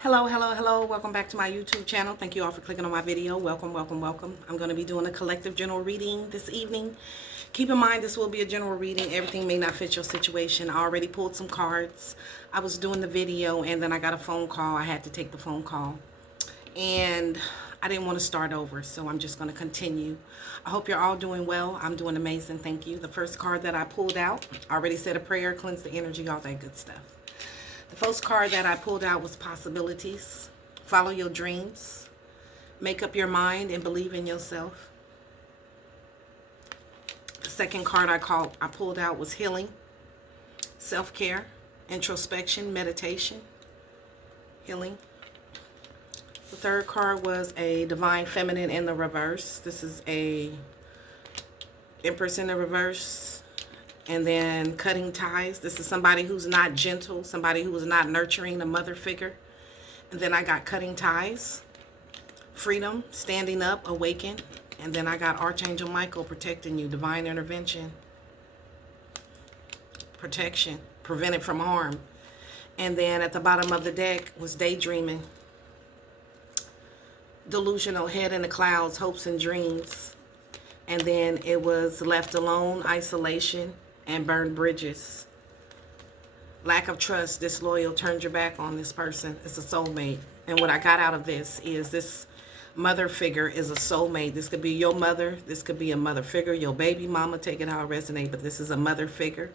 Hello, hello, hello. Welcome back to my YouTube channel. Thank you all for clicking on my video. Welcome, welcome, welcome. I'm going to be doing a collective general reading this evening. Keep in mind this will be a general reading. Everything may not fit your situation. I already pulled some cards. I was doing the video and then I got a phone call. I had to take the phone call. And I didn't want to start over, so I'm just going to continue. I hope you're all doing well. I'm doing amazing. Thank you. The first card that I pulled out, I already said a prayer, cleanse the energy, all that good stuff. The first card that I pulled out was possibilities. Follow your dreams. Make up your mind and believe in yourself. The second card I pulled out was healing, self-care, introspection, meditation, healing. The third card was a divine feminine in the reverse. This is a empress in the reverse. And then cutting ties. This is somebody who's not gentle, somebody who is not nurturing, a mother figure. And then I got cutting ties, freedom, standing up, awaken. And then I got Archangel Michael protecting you, divine intervention, protection, prevented from harm. And then at the bottom of the deck was daydreaming, delusional, head in the clouds, hopes and dreams. And then it was left alone, isolation, and burned bridges. Lack of trust, disloyal, turned your back on this person. It's a soulmate. And what I got out of this is this mother figure is a soulmate. This could be your mother. This could be a mother figure, your baby mama. Take it how it resonates. But this is a mother figure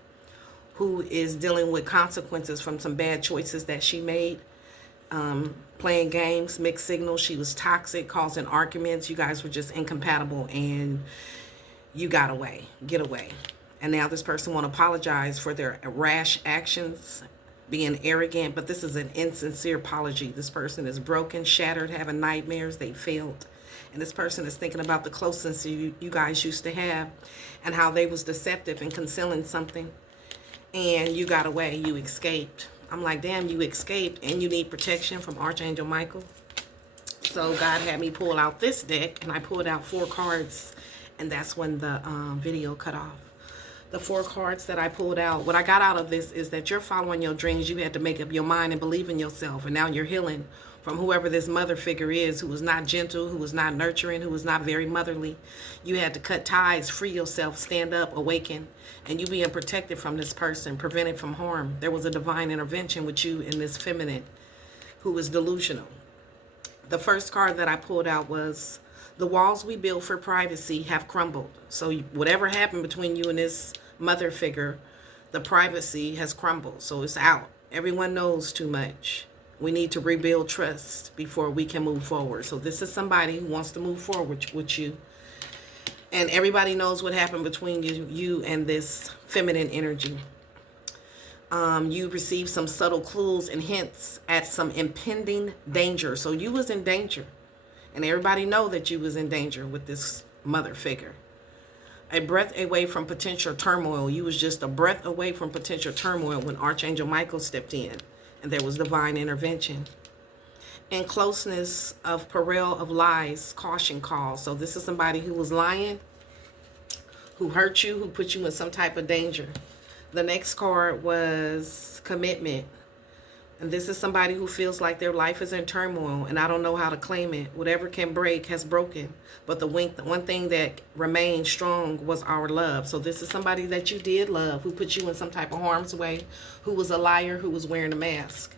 who is dealing with consequences from some bad choices that she made. Playing games, mixed signals. She was toxic, causing arguments. You guys were just incompatible and you got away. Get away. And now this person won't apologize for their rash actions, being arrogant, but this is an insincere apology. This person is broken, shattered, having nightmares, they failed. And this person is thinking about the closeness you guys used to have and how they was deceptive and concealing something. And you got away, you escaped. I'm like, damn, you escaped and you need protection from Archangel Michael. So God had me pull out this deck and I pulled out 4 cards and that's when the video cut off. The 4 cards that I pulled out, what I got out of this is that you're following your dreams. You had to make up your mind and believe in yourself. And now you're healing from whoever this mother figure is, who was not gentle, who was not nurturing, who was not very motherly. You had to cut ties, free yourself, stand up, awaken. And you being protected from this person, prevented from harm. There was a divine intervention with you in this feminine who was delusional. The first card that I pulled out was the walls we build for privacy have crumbled. So whatever happened between you and this mother figure, the privacy has crumbled. So it's out. Everyone knows too much. We need to rebuild trust before we can move forward. So this is somebody who wants to move forward with you. And everybody knows what happened between you and this feminine energy. You received some subtle clues and hints at some impending danger. So you was in danger. And everybody know that you was in danger with this mother figure. A breath away from potential turmoil. You was just a breath away from potential turmoil when Archangel Michael stepped in. And there was divine intervention. And closeness of peril of lies, caution calls. So this is somebody who was lying, who hurt you, who put you in some type of danger. The next card was commitment. And this is somebody who feels like their life is in turmoil and I don't know how to claim it. Whatever can break has broken. But the one thing that remained strong was our love. So this is somebody that you did love, who put you in some type of harm's way, who was a liar, who was wearing a mask.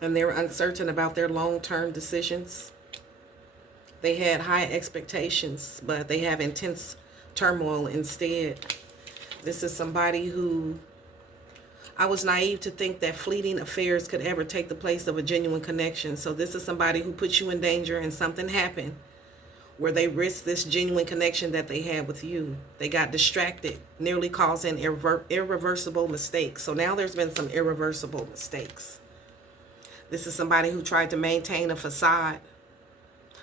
And they were uncertain about their long-term decisions. They had high expectations, but they have intense turmoil instead. This is somebody who, I was naive to think that fleeting affairs could ever take the place of a genuine connection. So this is somebody who put you in danger and something happened where they risked this genuine connection that they had with you. They got distracted, nearly causing irreversible mistakes. So now there's been some irreversible mistakes. This is somebody who tried to maintain a facade,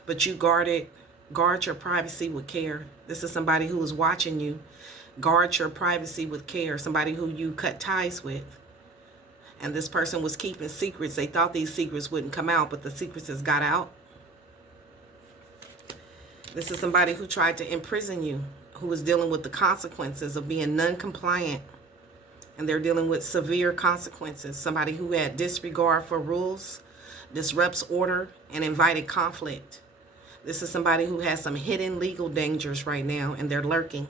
but you guard your privacy with care. This is somebody who was watching you. Guard your privacy with care. Somebody who you cut ties with. And this person was keeping secrets. They thought these secrets wouldn't come out, but the secrets has got out. This is somebody who tried to imprison you, who was dealing with the consequences of being non-compliant and they're dealing with severe consequences. Somebody who had disregard for rules, disrupts order, and invited conflict. This is somebody who has some hidden legal dangers right now, and they're lurking.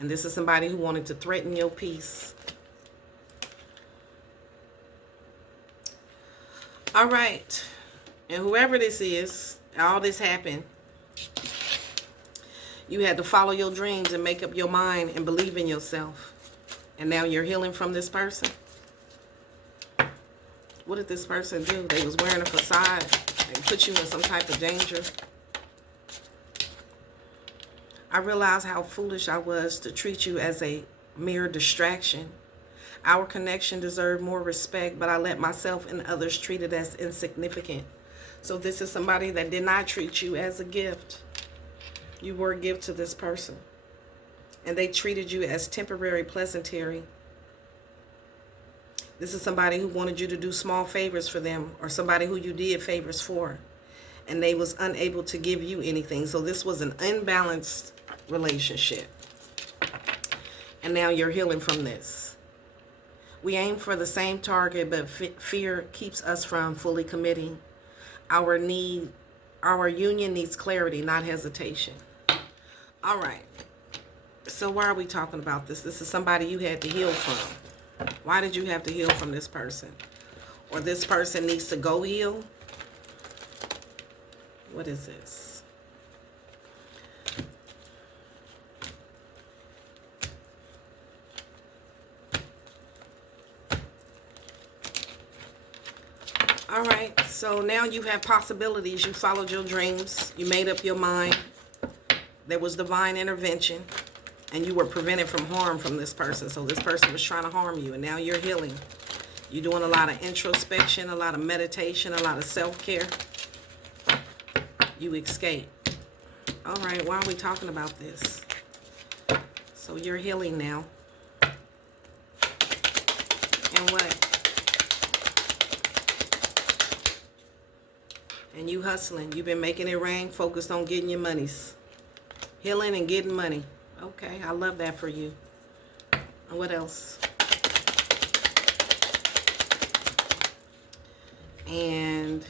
And this is somebody who wanted to threaten your peace. All right. And whoever this is, all this happened. You had to follow your dreams and make up your mind and believe in yourself. And now you're healing from this person. What did this person do? They was wearing a facade. They put you in some type of danger. I realized how foolish I was to treat you as a mere distraction. Our connection deserved more respect, but I let myself and others treat it as insignificant. So this is somebody that did not treat you as a gift. You were a gift to this person. And they treated you as temporary pleasantry. This is somebody who wanted you to do small favors for them, or somebody who you did favors for, and they was unable to give you anything. So this was an unbalanced relationship. And now you're healing from this. We aim for the same target, but fear keeps us from fully committing. Our union needs clarity, not hesitation. All right. So why are we talking about this? This is somebody you had to heal from. Why did you have to heal from this person? Or this person needs to go heal? What is this? All right, so now you have possibilities. You followed your dreams. You made up your mind. There was divine intervention, and you were prevented from harm from this person. So this person was trying to harm you, and now you're healing. You're doing a lot of introspection, a lot of meditation, a lot of self-care. You escape. All right, why are we talking about this? So you're healing now. And what? And you hustling. You've been making it rain, focused on getting your monies. Healing and getting money. Okay, I love that for you. And what else? And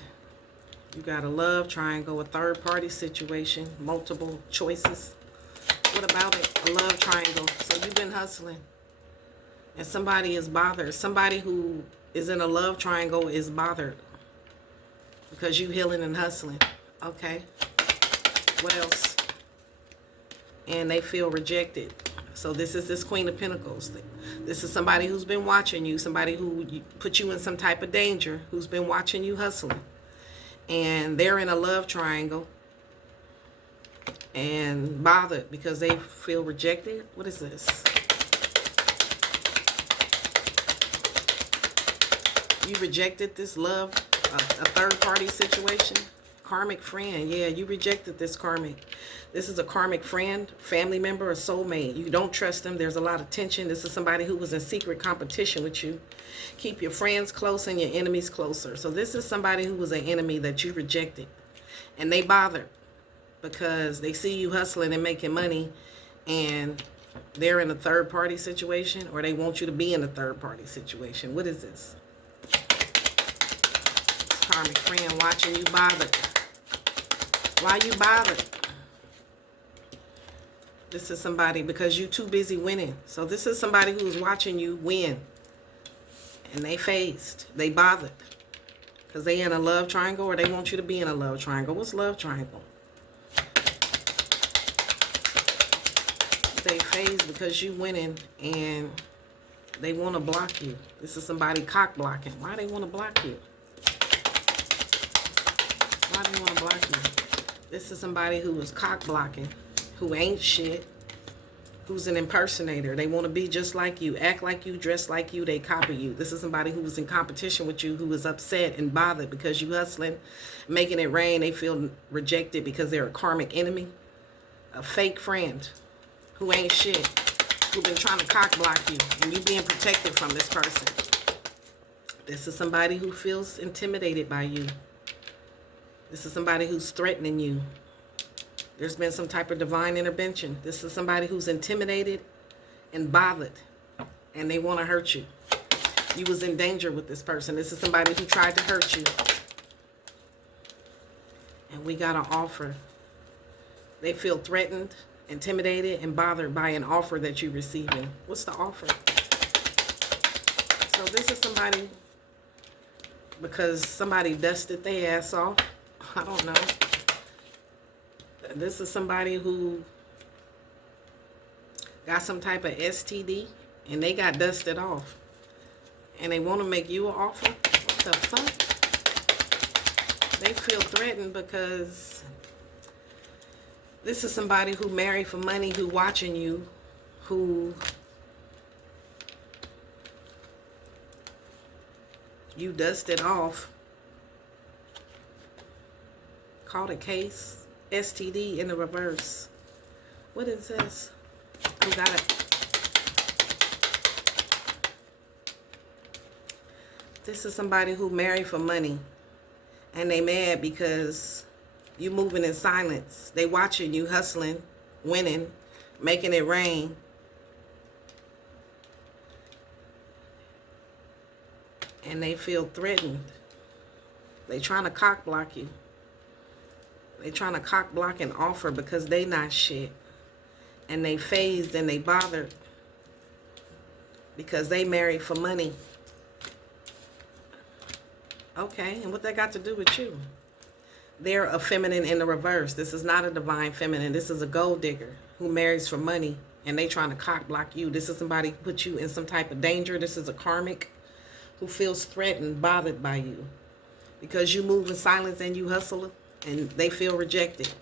you got a love triangle, a third party situation, multiple choices. What about it? A love triangle. So you've been hustling. And somebody is bothered. Somebody who is in a love triangle is bothered. Because you healing and hustling. Okay. What else? And they feel rejected. So this is this Queen of Pentacles. This is somebody who's been watching you. Somebody who put you in some type of danger. Who's been watching you hustling. And they're in a love triangle. And bothered because they feel rejected. What is this? You rejected this love, a third party situation. Karmic friend. Yeah, you rejected this karmic. This is a karmic friend, family member, or soulmate. You don't trust them. There's a lot of tension. This is somebody who was in secret competition with you. Keep your friends close and your enemies closer. So this is somebody who was an enemy that you rejected. And they bothered because they see you hustling and making money, and they're in a third party situation, or they want you to be in a third party situation. What is this? Karmic friend watching you bothered. Why you bothered? This is somebody because you too busy winning. So this is somebody who's watching you win. And they phased. They bothered. Because they in a love triangle, or they want you to be in a love triangle. What's love triangle? They phased because you winning and they want to block you. This is somebody cock blocking. Why they want to block you? Why do you want to block you? This is somebody who is cock blocking, who ain't shit, who's an impersonator. They want to be just like you, act like you, dress like you, they copy you. This is somebody who was in competition with you, who was upset and bothered because you hustling, making it rain. They feel rejected because they're a karmic enemy, a fake friend who ain't shit, who been trying to cock block you, and you being protected from this person. This is somebody who feels intimidated by you. This is somebody who's threatening you. There's been some type of divine intervention. This is somebody who's intimidated and bothered and they want to hurt you. You was in danger with this person. This is somebody who tried to hurt you. And we got an offer. They feel threatened, intimidated, and bothered by an offer that you're receiving. What's the offer? So this is somebody, because somebody dusted their ass off. I don't know. This is somebody who got some type of STD and they got dusted off. And they want to make you an offer? What the fuck? They feel threatened because this is somebody who married for money, who watching you, who you dusted off. Caught a case. STD in the reverse. What is this? Who got it? This is somebody who married for money. And they mad because you moving in silence. They watching you hustling, winning, making it rain. And they feel threatened. They trying to cock block you. They trying to cock block an offer because they not shit. And they phased and they bothered because they married for money. Okay, and what that got to do with you? They're a feminine in the reverse. This is not a divine feminine. This is a gold digger who marries for money, and they trying to cock block you. This is somebody who put you in some type of danger. This is a karmic who feels threatened, bothered by you because you move in silence and you hustle, and they feel rejected.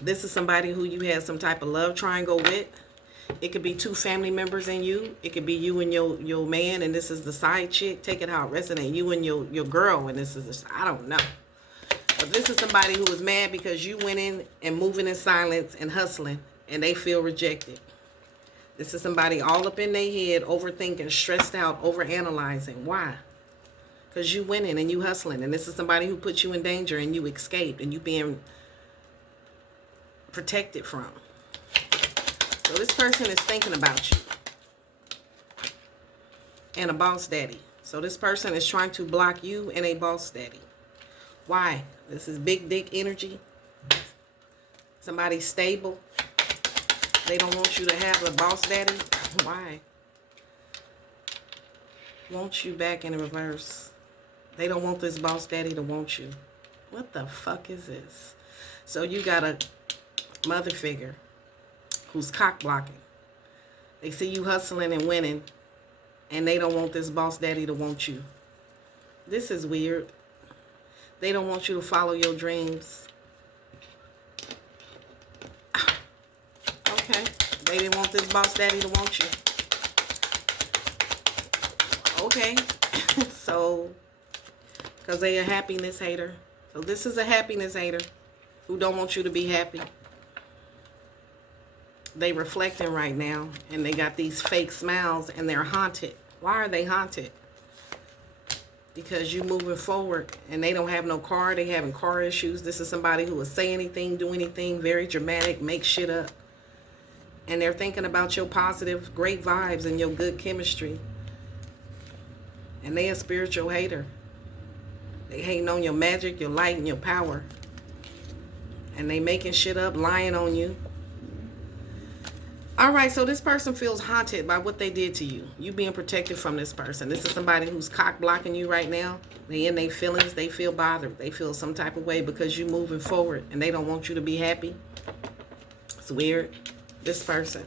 This is somebody who you had some type of love triangle with. It could be two family members and you. It could be you and your man, and this is the side chick. Take it how it resonates. You and your girl, and this is I don't know. But this is somebody who is mad because you went in and moving in silence and hustling, and they feel rejected. This is somebody all up in their head, overthinking, stressed out, overanalyzing. Why? Because you went in and you hustling, and this is somebody who put you in danger and you escaped, and you being protected from. So this person is thinking about you and a boss daddy. So this person is trying to block you and a boss daddy. Why? This is big dick energy. Somebody stable. They don't want you to have a boss daddy. Why? Want you back in the reverse. They don't want this boss daddy to want you. What the fuck is this? So you got a mother figure who's cock blocking. They see you hustling and winning, and they don't want this boss daddy to want you. This is weird. They don't want you to follow your dreams. Okay. They didn't want this boss daddy to want you. Okay. So, because they a happiness hater. So this is a happiness hater who don't want you to be happy. They reflecting right now, and they got these fake smiles, and they're haunted. Why are they haunted? Because you moving forward, and they don't have no car. They having car issues. This is somebody who will say anything, do anything, very dramatic, make shit up. And they're thinking about your positive, great vibes and your good chemistry. And they a spiritual hater. They hating on your magic, your light, and your power. And they making shit up, lying on you. All right, so this person feels haunted by what they did to you. You being protected from this person. This is somebody who's cock blocking you right now. They in their feelings. They feel bothered. They feel some type of way because you moving forward, and they don't want you to be happy. It's weird. This person.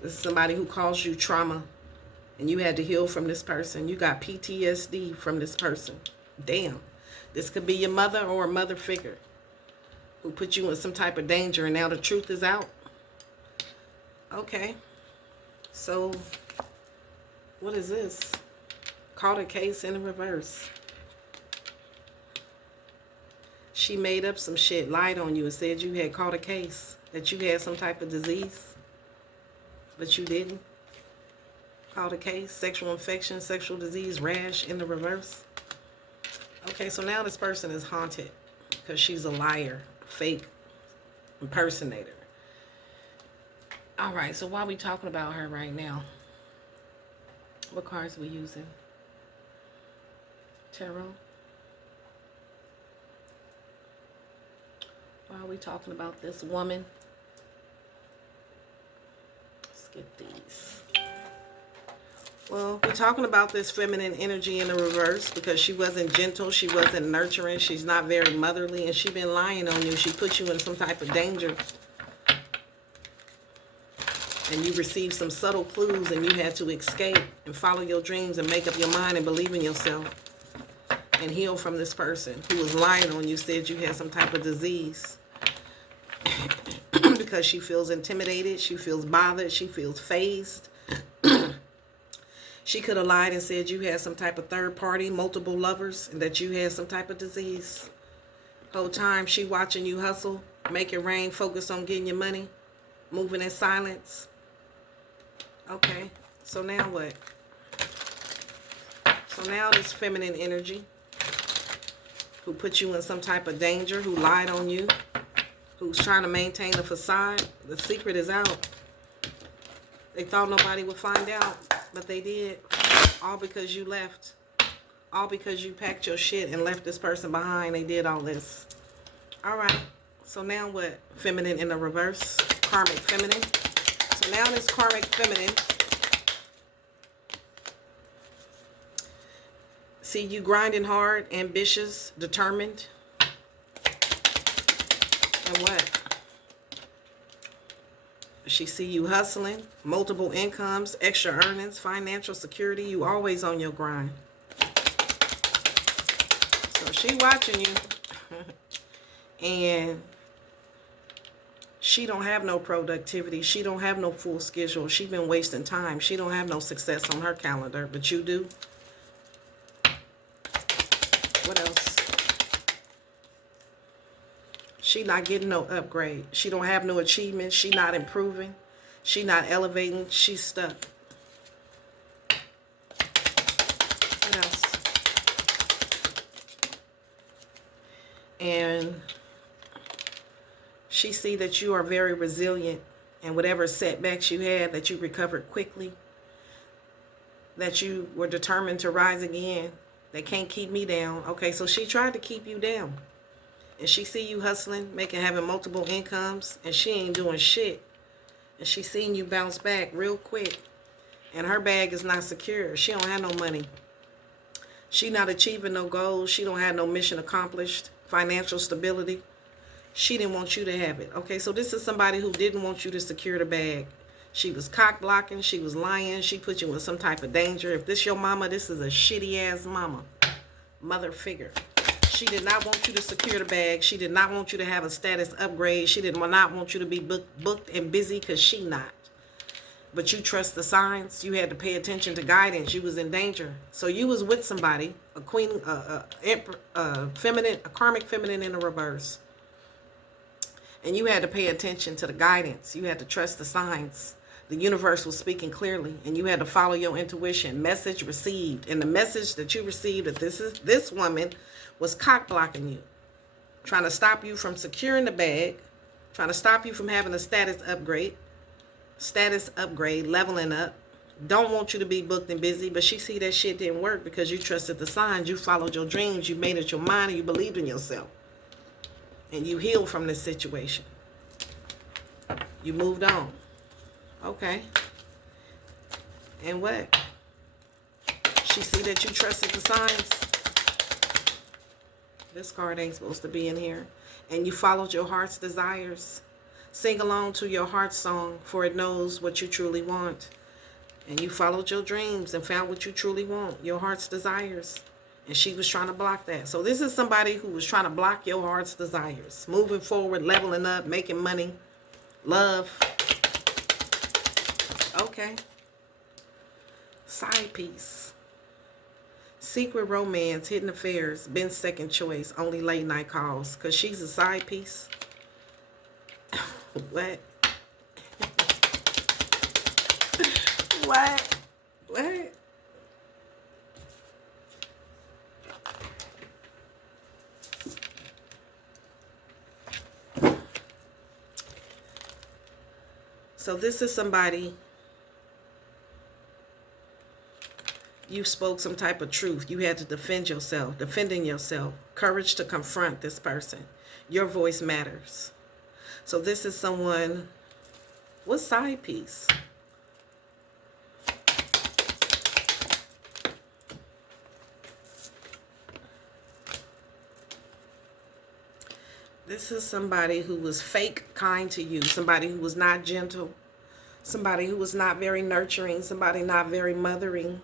This is somebody who caused you trauma, and you had to heal from this person. You got PTSD from this person. Damn. This could be your mother or a mother figure who put you in some type of danger, and now the truth is out. Okay, so what is this? Caught a case in the reverse. She made up some shit, lied on you, and said you had caught a case, that you had some type of disease, but you didn't. Caught a case, sexual infection, sexual disease, rash in the reverse. Okay, so now this person is haunted because she's a liar, fake impersonator. All right, so while we talking about her right now, what cards we using? Tarot. While we talking about this woman, let's get these. Well, we're talking about this feminine energy in the reverse because she wasn't gentle, she wasn't nurturing, she's not very motherly, and she been lying on you. She put you in some type of danger. And you received some subtle clues and you had to escape and follow your dreams and make up your mind and believe in yourself. And heal from this person who was lying on you, said you had some type of disease. Because she feels intimidated, she feels bothered, she feels phased. She could have lied and said you had some type of third party, multiple lovers, and that you had some type of disease. Whole time she watching you hustle, make it rain, focus on getting your money, moving in silence. Okay, so now what? So now this feminine energy who put you in some type of danger, who lied on you, who's trying to maintain the facade, the secret is out. They thought nobody would find out, but they did. All because you left. All because you packed your shit and left this person behind. They did all this. All right, so now what? Feminine in the reverse, karmic feminine. So now this karmic feminine, see you grinding hard, ambitious, determined. And what? She see you hustling, multiple incomes, extra earnings, financial security. You always on your grind. So she watching you. And she don't have no productivity. She don't have no full schedule. She been wasting time. She don't have no success on her calendar, but you do. What else? She not getting no upgrade. She don't have no achievements. She not improving. She not elevating. She's stuck. What else? And she see that you are very resilient, and whatever setbacks you had, that you recovered quickly, that you were determined to rise again. They can't keep me down. Okay, so she tried to keep you down. And she see you hustling, having multiple incomes, and she ain't doing shit. And she seen you bounce back real quick. And her bag is not secure. She don't have no money. She not achieving no goals. She don't have no mission accomplished. Financial stability. She didn't want you to have it. Okay, so this is somebody who didn't want you to secure the bag. She was cock blocking. She was lying. She put you in some type of danger. If this your mama, this is a shitty ass mama. Mother figure. She did not want you to secure the bag. She did not want you to have a status upgrade. She did not want you to be booked and busy, because she not. But you trust the signs. You had to pay attention to guidance. You was in danger. So you was with somebody, a queen, feminine, a karmic feminine in the reverse. And you had to pay attention to the guidance. You had to trust the signs. The universe was speaking clearly, and you had to follow your intuition. Message received. And the message that you received, that this woman was cock blocking you, trying to stop you from securing the bag, trying to stop you from having a status upgrade, leveling up. Don't want you to be booked and busy, but she see that shit didn't work because you trusted the signs. You followed your dreams. You made it your mind, and you believed in yourself. And you healed from this situation. You moved on. Okay. And what? She see that you trusted the signs. This card ain't supposed to be in here. And you followed your heart's desires. Sing along to your heart song, for it knows what you truly want. And you followed your dreams and found what you truly want, your heart's desires. And she was trying to block that. So this is somebody who was trying to block your heart's desires. Moving forward, leveling up, making money, love. Okay. Side piece. Secret romance, hidden affairs, been second choice, only late night calls. Because she's a side piece. What? What? What? So this is somebody, you spoke some type of truth. You had to defend yourself, defending yourself. Courage to confront this person. Your voice matters. So this is someone, what side piece? This is somebody who was fake kind to you, somebody who was not gentle, somebody who was not very nurturing, somebody not very mothering.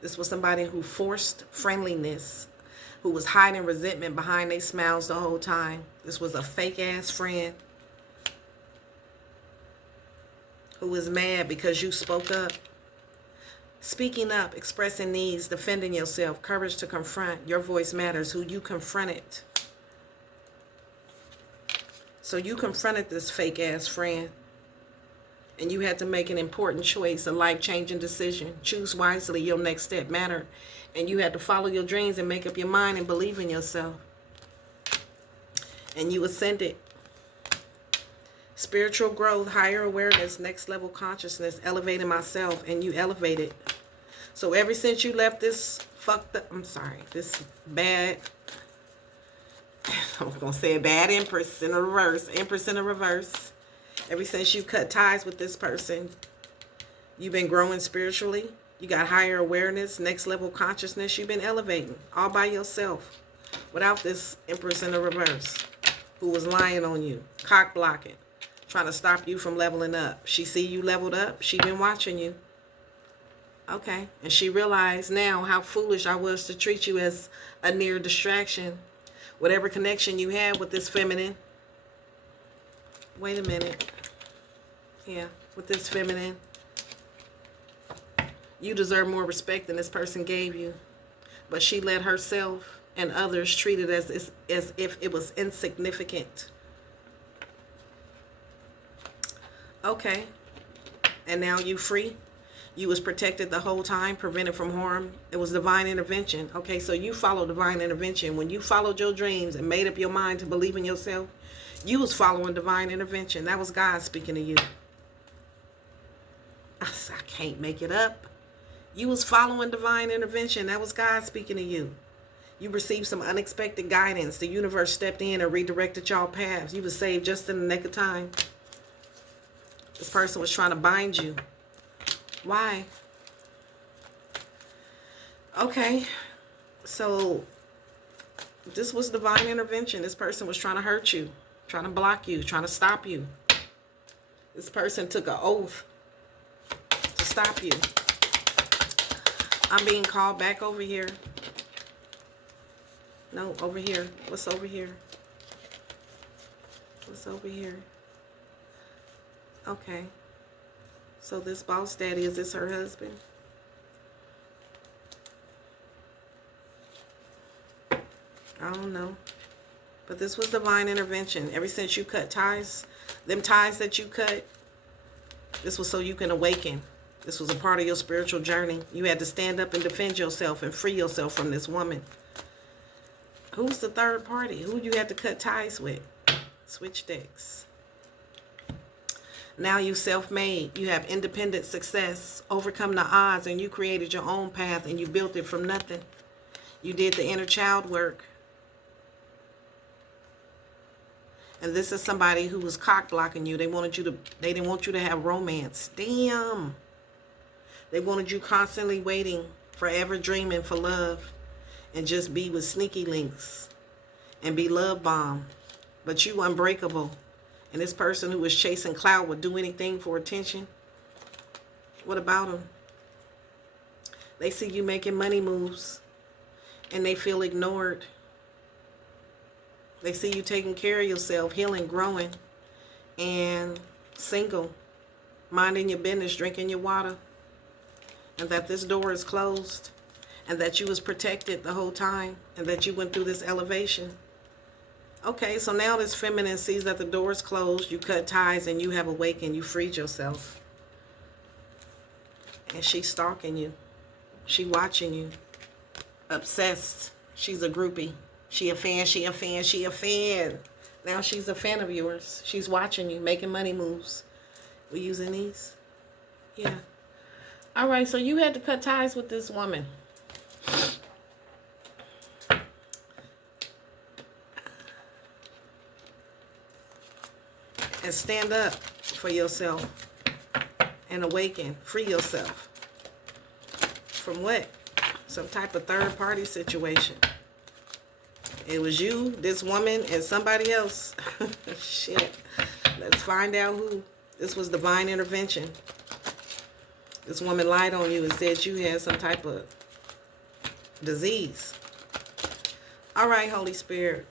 This was somebody who forced friendliness, who was hiding resentment behind their smiles the whole time. This was a fake-ass friend who was mad because you spoke up. Speaking up, expressing needs, defending yourself, courage to confront. Your voice matters. Who you confronted. So you confronted this fake-ass friend, and you had to make an important choice, a life-changing decision. Choose wisely. Your next step mattered, and you had to follow your dreams and make up your mind and believe in yourself. And you ascended. Spiritual growth, higher awareness, next level consciousness, elevating myself, and you elevated. So ever since you left this this bad, I'm going to say a bad Empress in a reverse. Empress in a reverse. Ever since you cut ties with this person, you've been growing spiritually. You got higher awareness, next level consciousness. You've been elevating all by yourself without this Empress in a reverse who was lying on you, cock blocking, trying to stop you from leveling up. She see you leveled up. She been watching you. Okay. And she realized now how foolish I was to treat you as a near distraction. Whatever connection you had with this feminine. Wait a minute. Yeah, with this feminine. You deserve more respect than this person gave you. But she let herself and others treat it as if it was insignificant. Okay. And now you free. You was protected the whole time, prevented from harm. It was divine intervention. Okay, so you followed divine intervention. When you followed your dreams and made up your mind to believe in yourself, you was following divine intervention. That was God speaking to you. I can't make it up. You was following divine intervention. That was God speaking to you. You received some unexpected guidance. The universe stepped in and redirected y'all paths. You was saved just in the nick of time. This person was trying to bind you. Why? Okay, so this was divine intervention. This person was trying to hurt you, trying to block you, trying to stop you. This person took an oath to stop you. I'm being called back over here. No, over here. What's over here? What's over here? Okay. So this boss daddy, is this her husband? I don't know. But this was divine intervention. Ever since you cut ties, them ties that you cut, this was so you can awaken. This was a part of your spiritual journey. You had to stand up and defend yourself and free yourself from this woman. Who's the third party? Who you had to cut ties with? Switch decks. Now you self-made. You have independent success, overcome the odds, and you created your own path and you built it from nothing. You did the inner child work. And this is somebody who was cock blocking you. They didn't want you to have romance. Damn. They wanted you constantly waiting, forever dreaming for love, and just be with sneaky links and be love bombed. But you unbreakable. And this person who was chasing clout would do anything for attention. What about them? They see you making money moves and they feel ignored. They see you taking care of yourself, healing, growing, and single, minding your business, drinking your water, and that this door is closed, and that you was protected the whole time, and that you went through this elevation. Okay, so now this feminine sees that the door is closed, you cut ties, and you have awakened, you freed yourself. And she's stalking you. She watching you. Obsessed. She's a groupie. She a fan, she a fan, she a fan. Now she's a fan of yours. She's watching you, making money moves. We using these? Yeah. All right, so you had to cut ties with this woman. And stand up for yourself and awaken. Free yourself. From what? Some type of third party situation. It was you, this woman, and somebody else. Shit. Let's find out who. This was divine intervention. This woman lied on you and said you had some type of disease. All right, Holy Spirit.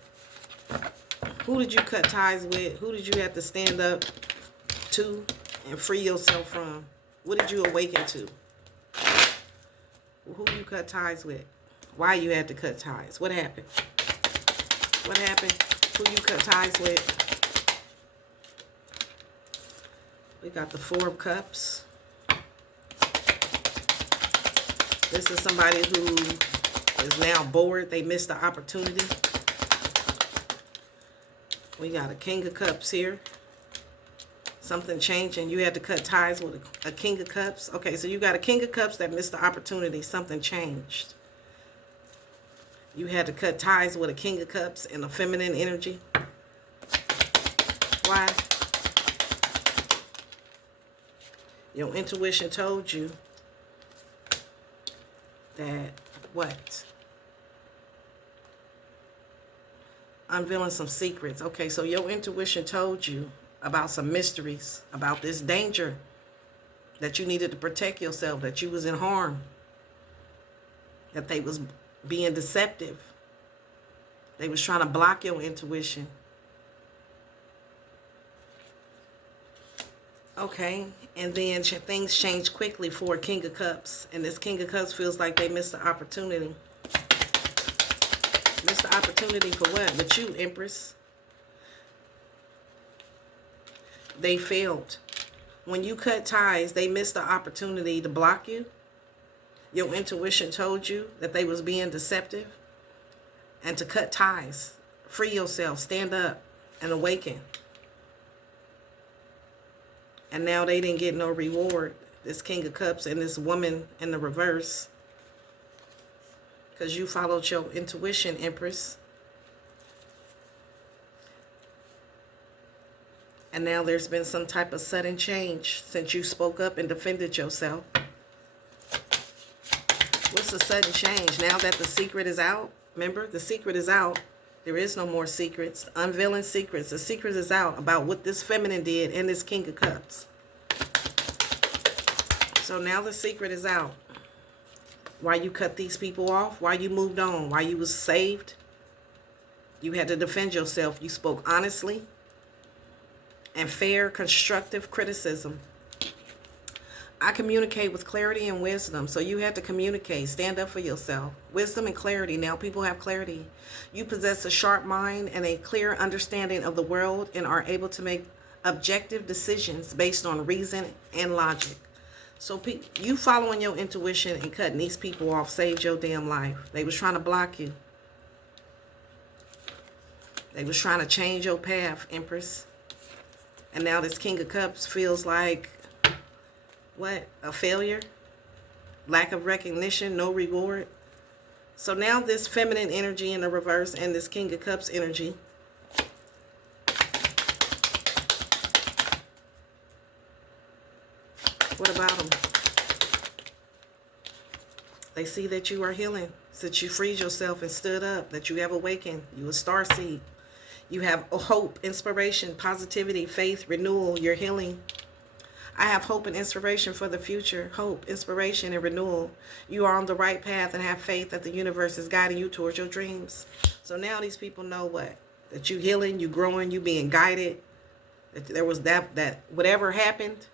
Who did you cut ties with? Who did you have to stand up to and free yourself from? What did you awaken to? Who you cut ties with? Why you had to cut ties? What happened? What happened? Who you cut ties with? We got the Four of Cups. This is somebody who is now bored. They missed the opportunity. We got a King of Cups here. Something changing. You had to cut ties with a King of Cups. Okay, so you got a King of Cups that missed the opportunity. Something changed. You had to cut ties with a King of Cups and a feminine energy. Why? Your intuition told you that what? Unveiling some secrets. Okay, so your intuition told you about some mysteries, about this danger, that you needed to protect yourself, that you was in harm, that they was being deceptive. They was trying to block your intuition. Okay, and then things change quickly for a King of Cups, and this King of Cups feels like they missed the opportunity. Missed the opportunity for what? But you, Empress. They failed. When you cut ties, they missed the opportunity to block you. Your intuition told you that they was being deceptive. And to cut ties. Free yourself. Stand up and awaken. And now they didn't get no reward. This King of Cups and this woman in the reverse. Because you followed your intuition, Empress. And now there's been some type of sudden change since you spoke up and defended yourself. What's the sudden change? Now that the secret is out, remember, the secret is out. There is no more secrets. Unveiling secrets. The secret is out about what this feminine did and this King of Cups. So now the secret is out. Why you cut these people off? Why you moved on? Why you was saved? You had to defend yourself. You spoke honestly. And fair, constructive criticism. I communicate with clarity and wisdom. So you had to communicate. Stand up for yourself. Wisdom and clarity. Now people have clarity. You possess a sharp mind and a clear understanding of the world and are able to make objective decisions based on reason and logic. So you following your intuition and cutting these people off saved your damn life. They was trying to block you. They was trying to change your path, Empress. And now this King of Cups feels like, what? A failure? Lack of recognition, no reward. So now this feminine energy in the reverse and this King of Cups energy. What about them? They see that you are healing, that you freed yourself and stood up, that you have awakened. You a starseed. You have hope, inspiration, positivity, faith, renewal. You're healing. I have hope and inspiration for the future. Hope, inspiration, and renewal. You are on the right path and have faith that the universe is guiding you towards your dreams. So now these people know what? That you healing, you growing, you being guided. That there was that whatever happened,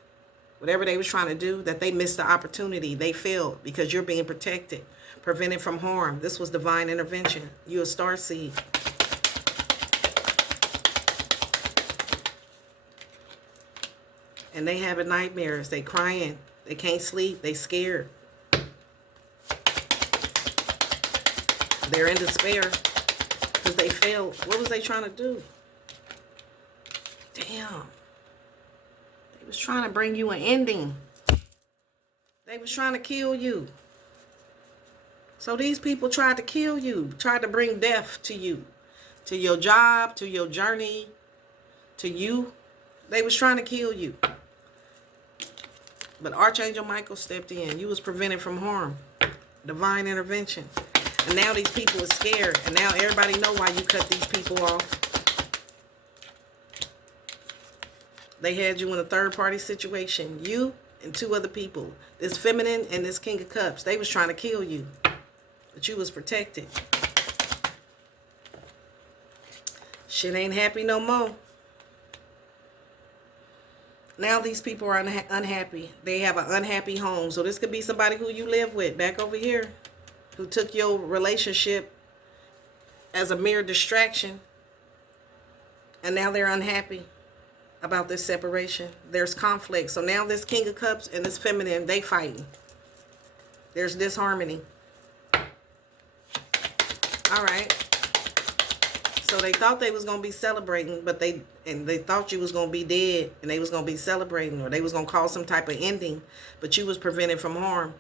whatever they was trying to do, that they missed the opportunity. They failed because you're being protected, prevented from harm. This was divine intervention. You're a starseed. And they having nightmares. They crying. They can't sleep. They scared. They're in despair because they failed. What was they trying to do? Damn. They was trying to bring you an ending. They was trying to kill you. So these people tried to kill you, tried to bring death to you, to your job, to your journey, to you. They was trying to kill you. But Archangel Michael stepped in. You was prevented from harm. Divine intervention. And now these people are scared. And now everybody know why you cut these people off. They had you in a third-party situation. You and two other people. This feminine and this King of Cups. They was trying to kill you. But you was protected. Shit ain't happy no more. Now these people are unhappy. They have an unhappy home. So this could be somebody who you live with back over here, who took your relationship as a mere distraction. And now they're unhappy about this separation. There's conflict. So now this King of Cups and this feminine, they fighting. There's disharmony. All right. So they thought they was going to be celebrating, but they thought you was going to be dead and they was going to be celebrating, or they was going to cause some type of ending, but you was prevented from harm.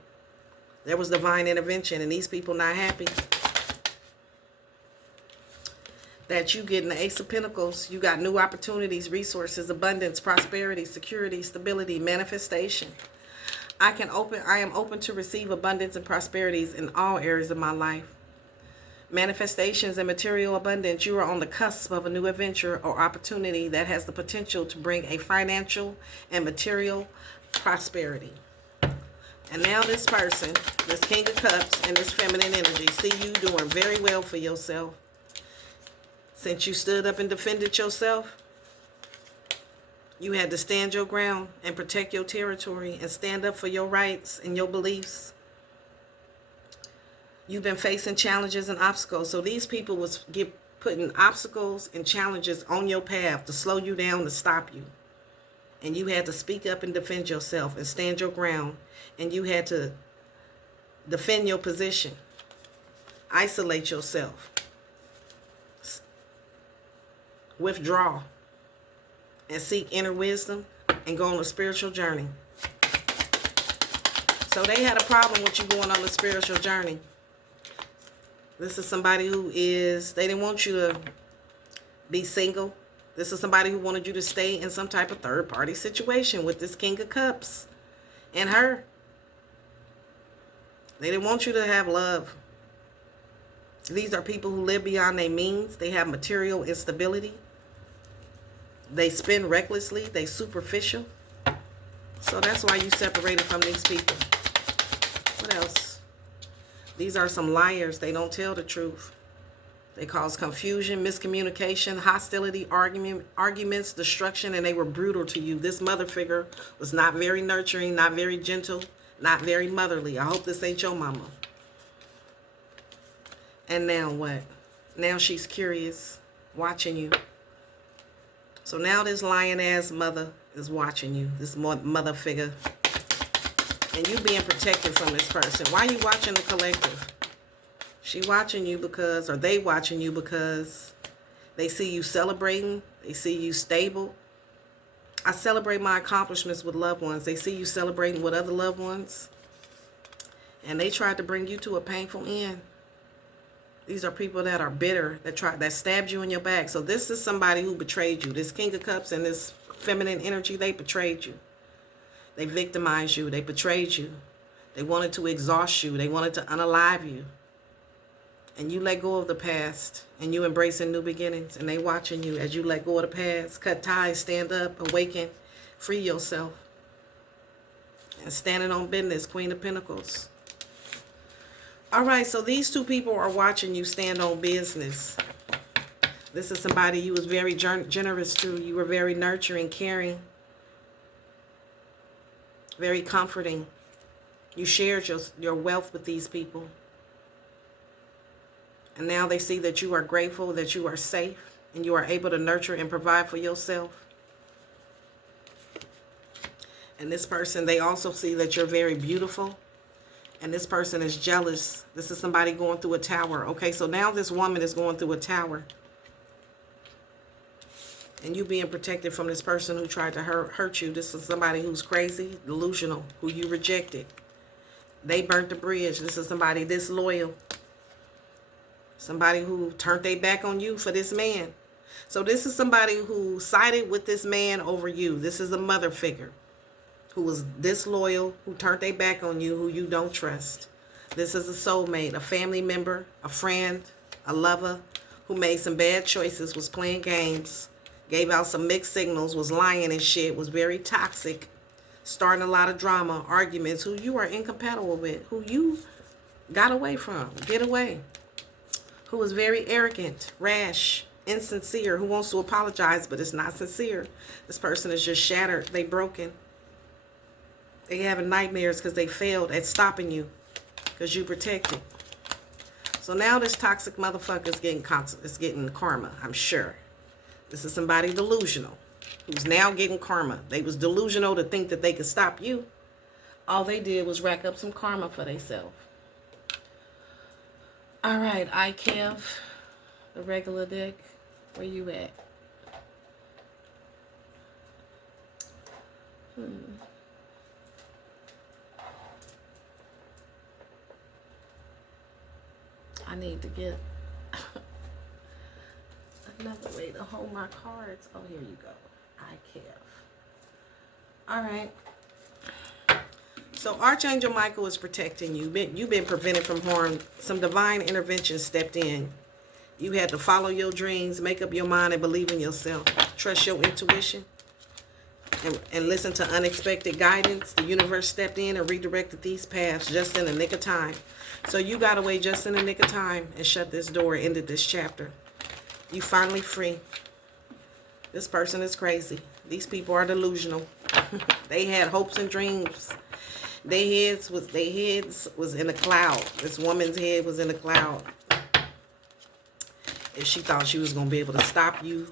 There was divine intervention, and these people not happy that you getting the Ace of Pentacles. You got new opportunities, resources, abundance, prosperity, security, stability, manifestation. I am open to receive abundance and prosperities in all areas of my life. Manifestations and material abundance. You are on the cusp of a new adventure or opportunity that has the potential to bring a financial and material prosperity. And now this person, this King of Cups and this feminine energy, see you doing very well for yourself. Since you stood up and defended yourself, you had to stand your ground and protect your territory and stand up for your rights and your beliefs. You've been facing challenges and obstacles. So these people was putting obstacles and challenges on your path to slow you down, to stop you. And you had to speak up and defend yourself and stand your ground. And you had to defend your position. Isolate yourself. Withdraw. And seek inner wisdom and go on a spiritual journey. So they had a problem with you going on a spiritual journey. This is somebody who they didn't want you to be single. This is somebody who wanted you to stay in some type of third-party situation with this King of Cups and her. They didn't want you to have love. These are people who live beyond their means. They have material instability. They spend recklessly. They superficial. So that's why you separated from these people. What else? These are some liars. They don't tell the truth. They cause confusion, miscommunication, hostility, arguments, destruction, and they were brutal to you. This mother figure was not very nurturing, not very gentle, not very motherly. I hope this ain't your mama. And now what? Now she's curious, watching you. So now this lion-ass mother is watching you, this mother figure. And you being protected from this person. Why are you watching the collective? She watching you because, or they watching you because they see you celebrating. They see you stable. I celebrate my accomplishments with loved ones. They see you celebrating with other loved ones. And they tried to bring you to a painful end. These are people that are bitter, that stabbed you in your back. So this is somebody who betrayed you. This King of Cups and this feminine energy, they betrayed you. They victimized you. They betrayed you. They wanted to exhaust you. They wanted to unalive you. And you let go of the past. And you embracing new beginnings. And they watching you as you let go of the past. Cut ties, stand up, awaken, free yourself. And standing on business, Queen of Pentacles. All right, so these two people are watching you stand on business. This is somebody you was very generous to. You were very nurturing, caring. Very comforting. You shared your wealth with these people. And now they see that you are grateful, that you are safe, and you are able to nurture and provide for yourself. And this person, they also see that you're very beautiful. And this person is jealous. This is somebody going through a tower. Okay, so now this woman is going through a tower. And you being protected from this person who tried to hurt you. This is somebody who's crazy, delusional, who you rejected. They burnt the bridge. This is somebody disloyal. Somebody who turned their back on you for this man. So this is somebody who sided with this man over you. This is a mother figure who was disloyal, who turned their back on you, who you don't trust. This is a soulmate, a family member, a friend, a lover who made some bad choices, was playing games, gave out some mixed signals, was lying and shit, was very toxic, starting a lot of drama, arguments, who you are incompatible with, who you got away from, get away, who was very arrogant, rash, insincere, who wants to apologize, but it's not sincere. This person is just shattered. They broken. They having nightmares because they failed at stopping you because you protected. So now this toxic motherfucker is getting karma, I'm sure. This is somebody delusional who's now getting karma. They was delusional to think that they could stop you. All they did was rack up some karma for themselves. All right, Kev, the regular deck, where you at? I need to get another way to hold my cards. Oh, here you go. Kev. All right. So Archangel Michael is protecting you. You've been prevented from harm. Some divine intervention stepped in. You had to follow your dreams, make up your mind, and believe in yourself. Trust your intuition and listen to unexpected guidance. The universe stepped in and redirected these paths just in the nick of time. So you got away just in the nick of time and shut this door, ended this chapter. You finally free. This person is crazy. These people are delusional. They had hopes and dreams. Their heads was in a cloud. This woman's head was in a cloud. If she thought she was going to be able to stop you,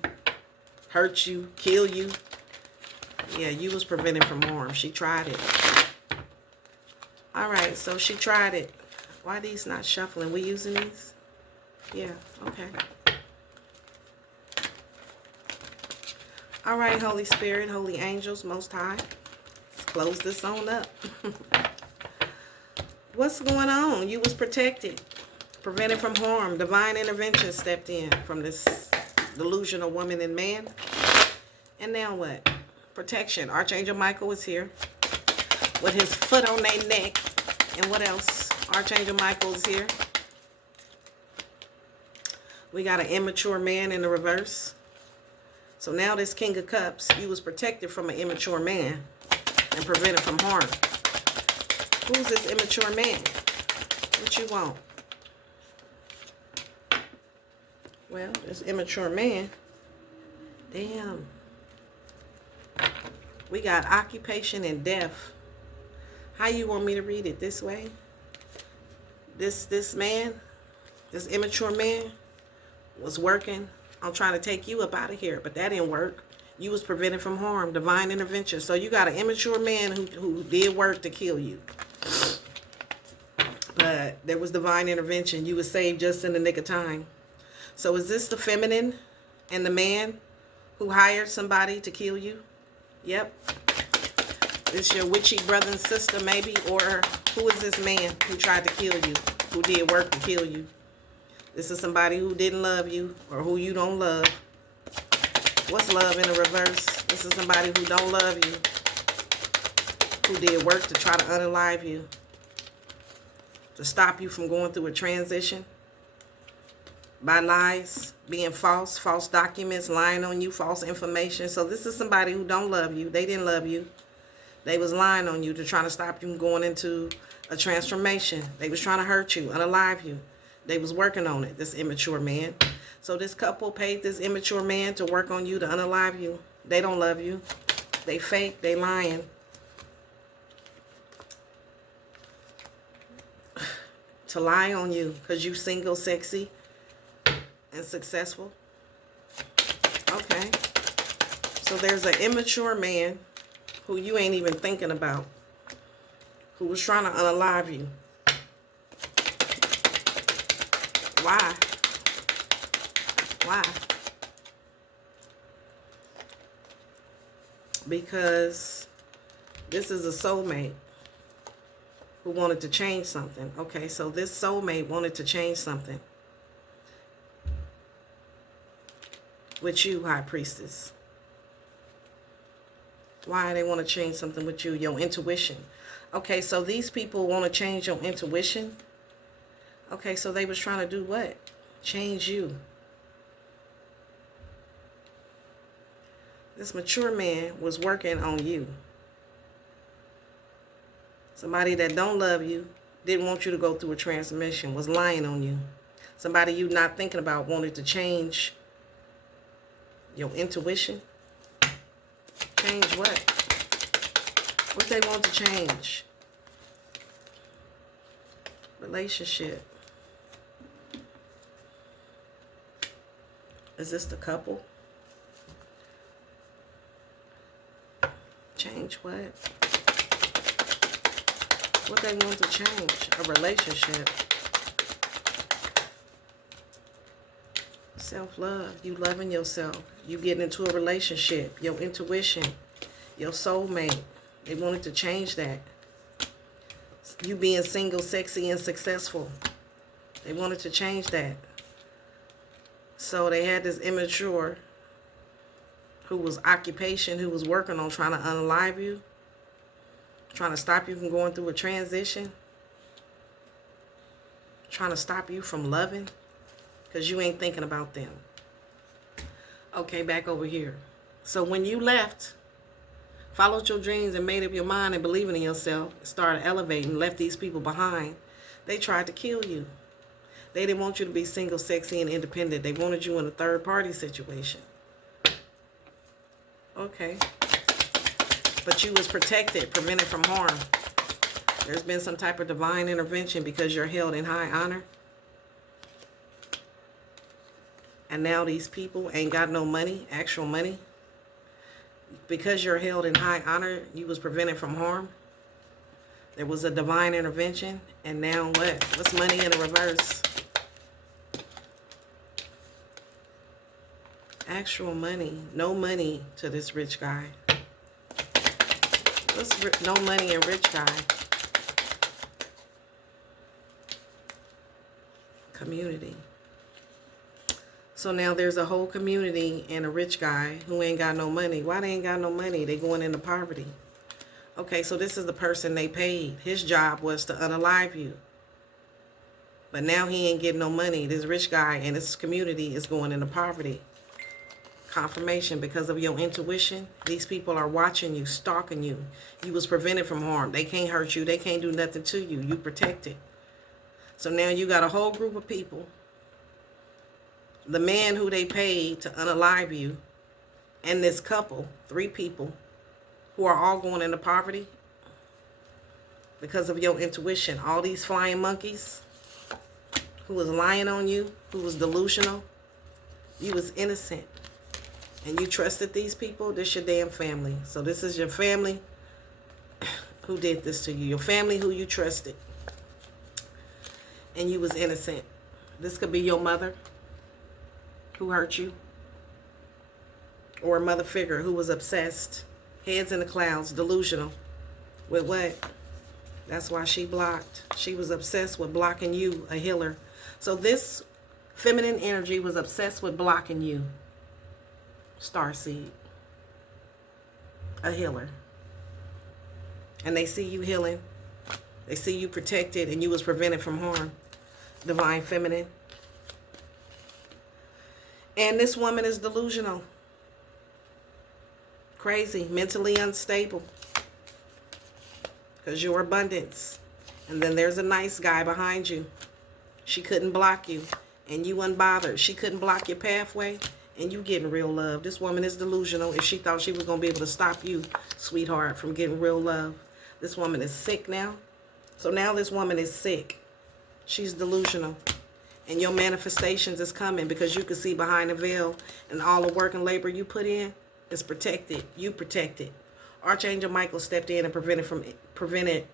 hurt you, kill you, yeah, you was prevented from harm. She tried it. All right, so she tried it. Why are these not shuffling? We using these? Yeah, okay. All right, Holy Spirit, Holy Angels, Most High. Let's close this on up. What's going on? You was protected, prevented from harm. Divine intervention stepped in from this delusional woman and man. And now what? Protection. Archangel Michael is here with his foot on their neck. And what else? Archangel Michael is here. We got an immature man in the reverse. So now this King of Cups, you was protected from an immature man and prevented from harm. Who's this immature man? What you want? Well, this immature man, damn. We got occupation and death. How you want me to read it? This way? This man, this immature man, was working on trying to take you up out of here, but that didn't work. You was prevented from harm, divine intervention. So you got an immature man who did work to kill you. But there was divine intervention. You were saved just in the nick of time. So is this the feminine and the man who hired somebody to kill you? Yep. This your witchy brother and sister maybe? Or who is this man who tried to kill you, who did work to kill you? This is somebody who didn't love you or who you don't love. What's love in the reverse? This is somebody who don't love you, who did work to try to unalive you, to stop you from going through a transition by lies, being false, false documents, lying on you, false information. So this is somebody who don't love you. They didn't love you. They was lying on you to try to stop you from going into a transformation. They was trying to hurt you, unalive you. They was working on it, this immature man. So this couple paid this immature man to work on you, to unalive you. They don't love you. They fake. They lying. To lie on you because you single, sexy, and successful. Okay. So there's an immature man who you ain't even thinking about, who was trying to unalive you. Why? Why? because this is a soulmate who wanted to change something. Okay, so this soulmate wanted to change something with you, High Priestess. Why they want to change something with you? Your intuition. Okay, so these people want to change your intuition. Okay, so they was trying to do what? Change you. This mature man was working on you. Somebody that don't love you, didn't want you to go through a transformation, was lying on you. Somebody you not thinking about wanted to change your intuition. Change what? What they want to change? Relationship. Is this the couple? Change what? What they want to change? A relationship. Self-love. You loving yourself. You getting into a relationship. Your intuition. Your soulmate. They wanted to change that. You being single, sexy, and successful. They wanted to change that. So they had this immature who was occupation, who was working on trying to unalive you. Trying to stop you from going through a transition. Trying to stop you from loving. Because you ain't thinking about them. Okay, back over here. So when you left, followed your dreams and made up your mind and believing in yourself, started elevating, left these people behind, they tried to kill you. They didn't want you to be single, sexy, and independent. They wanted you in a third-party situation. Okay. But you was protected, prevented from harm. There's been some type of divine intervention because you're held in high honor. And now these people ain't got no money, actual money. Because you're held in high honor, you was prevented from harm. There was a divine intervention. And now what? What's money in the reverse? Actual money. No money to this rich guy. What's no money and rich guy? Community. So now there's a whole community and a rich guy who ain't got no money. Why they ain't got no money? They going into poverty. Okay, so this is the person they paid. His job was to unalive you. But now he ain't getting no money. This rich guy and this community is going into poverty. Confirmation because of your intuition. These people are watching you, stalking you. You was prevented from harm. They can't hurt you. They can't do nothing to you. You protected. So now you got a whole group of people. The man who they paid to unalive you and this couple, 3 people, who are all going into poverty because of your intuition. All these flying monkeys who was lying on you, who was delusional. You was innocent. And you trusted these people. This your damn family. So this is your family who did this to you. Your family who you trusted. And you was innocent. This could be your mother who hurt you. Or a mother figure who was obsessed. Heads in the clouds. Delusional. With what? That's why she blocked. She was obsessed with blocking you, a healer. So this feminine energy was obsessed with blocking you. Starseed. A healer. And they see you healing. They see you protected and you was prevented from harm. Divine feminine. And this woman is delusional. Crazy. Mentally unstable. Because you're abundance. And then there's a nice guy behind you. She couldn't block you. And you unbothered. She couldn't block your pathway. And you getting real love. This woman is delusional. If she thought she was going to be able to stop you, sweetheart, from getting real love. This woman is sick now. So now this woman is sick. She's delusional. And your manifestations is coming because you can see behind the veil. And all the work and labor you put in is protected. You protected. Archangel Michael stepped in and prevented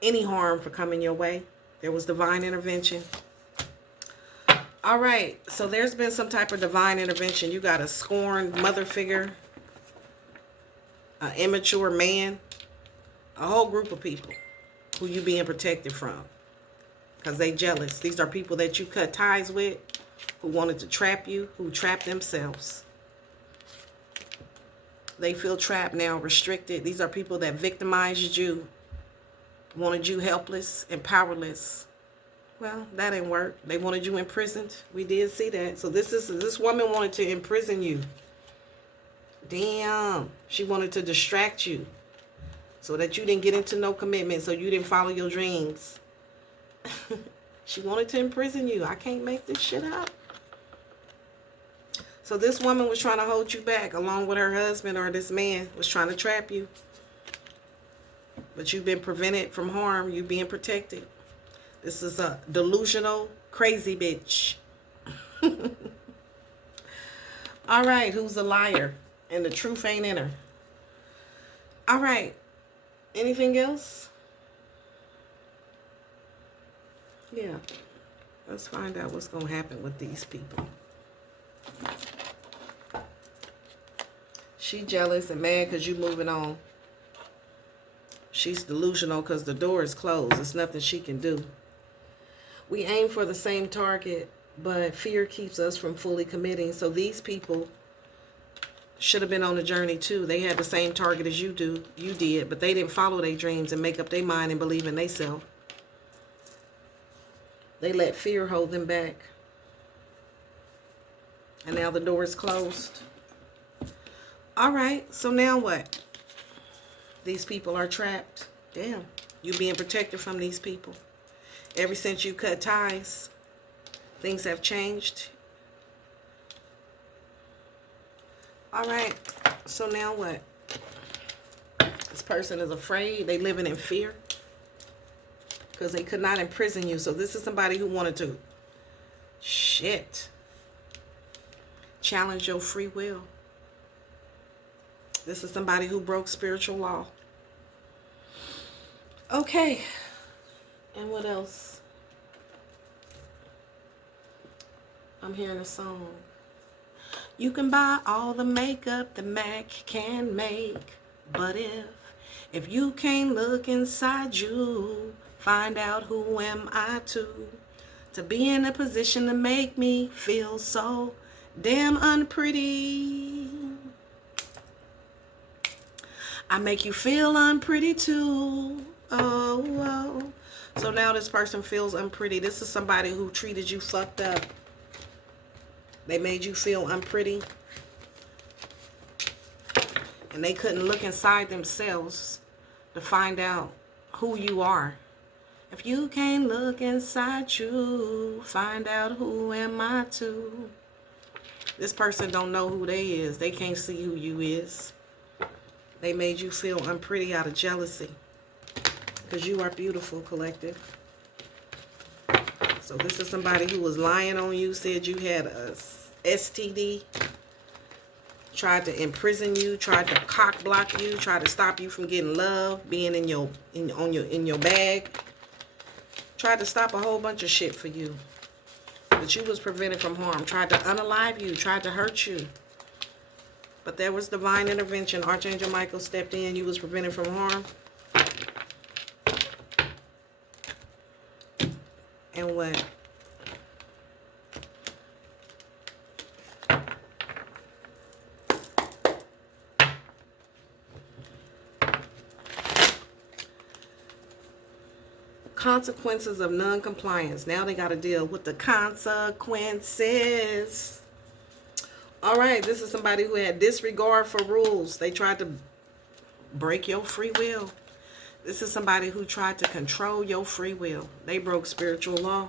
any harm from coming your way. There was divine intervention. All right, so there's been some type of divine intervention. You got a scorned mother figure an immature man, a whole group of people who you being protected from because they jealous. These are people that you cut ties with, who wanted to trap you, who trapped themselves. They feel trapped now, restricted. These are people that victimized you, wanted you helpless and powerless. Well, that didn't work. They wanted you imprisoned. We did see that. So this woman wanted to imprison you. Damn. She wanted to distract you so that you didn't get into no commitment, so you didn't follow your dreams. She wanted to imprison you. I can't make this shit up. So this woman was trying to hold you back along with her husband, or this man was trying to trap you. But you've been prevented from harm. You're being protected. This is a delusional, crazy bitch. All right, who's a liar? And the truth ain't in her. All right. Anything else? Yeah. Let's find out what's going to happen with these people. She jealous and mad because you moving on. She's delusional because the door is closed. There's nothing she can do. We aim for the same target, but fear keeps us from fully committing. So these people should have been on a journey too. They had the same target as you did, but they didn't follow their dreams and make up their mind and believe in themselves. They let fear hold them back. And now the door is closed. All right, so now what? These people are trapped. Damn, you being protected from these people. Ever since you cut ties, things have changed. All right, so now what? This person is afraid. They living in fear because they could not imprison you. So this is somebody who wanted to, challenge your free will. This is somebody who broke spiritual law. Okay. And what else? I'm hearing a song. You can buy all the makeup the Mac can make, but if you can't look inside you, find out who am I to be in a position to make me feel so damn unpretty. I make you feel unpretty too. Oh. So now this person feels unpretty. This is somebody who treated you fucked up. They made you feel unpretty. And they couldn't look inside themselves to find out who you are. If you can't look inside you, find out who am I to. This person don't know who they is. They can't see who you is. They made you feel unpretty out of jealousy. Because you are beautiful, collective. So this is somebody who was lying on you, said you had a STD, tried to imprison you, tried to cock block you, tried to stop you from getting love, being in your bag. Tried to stop a whole bunch of shit for you. But you was prevented from harm. Tried to unalive you, tried to hurt you. But there was divine intervention. Archangel Michael stepped in. You was prevented from harm. And what? Consequences of non-compliance. Now they got to deal with the consequences. All right, this is somebody who had disregard for rules. They tried to break your free will. This is somebody who tried to control your free will. They broke spiritual law.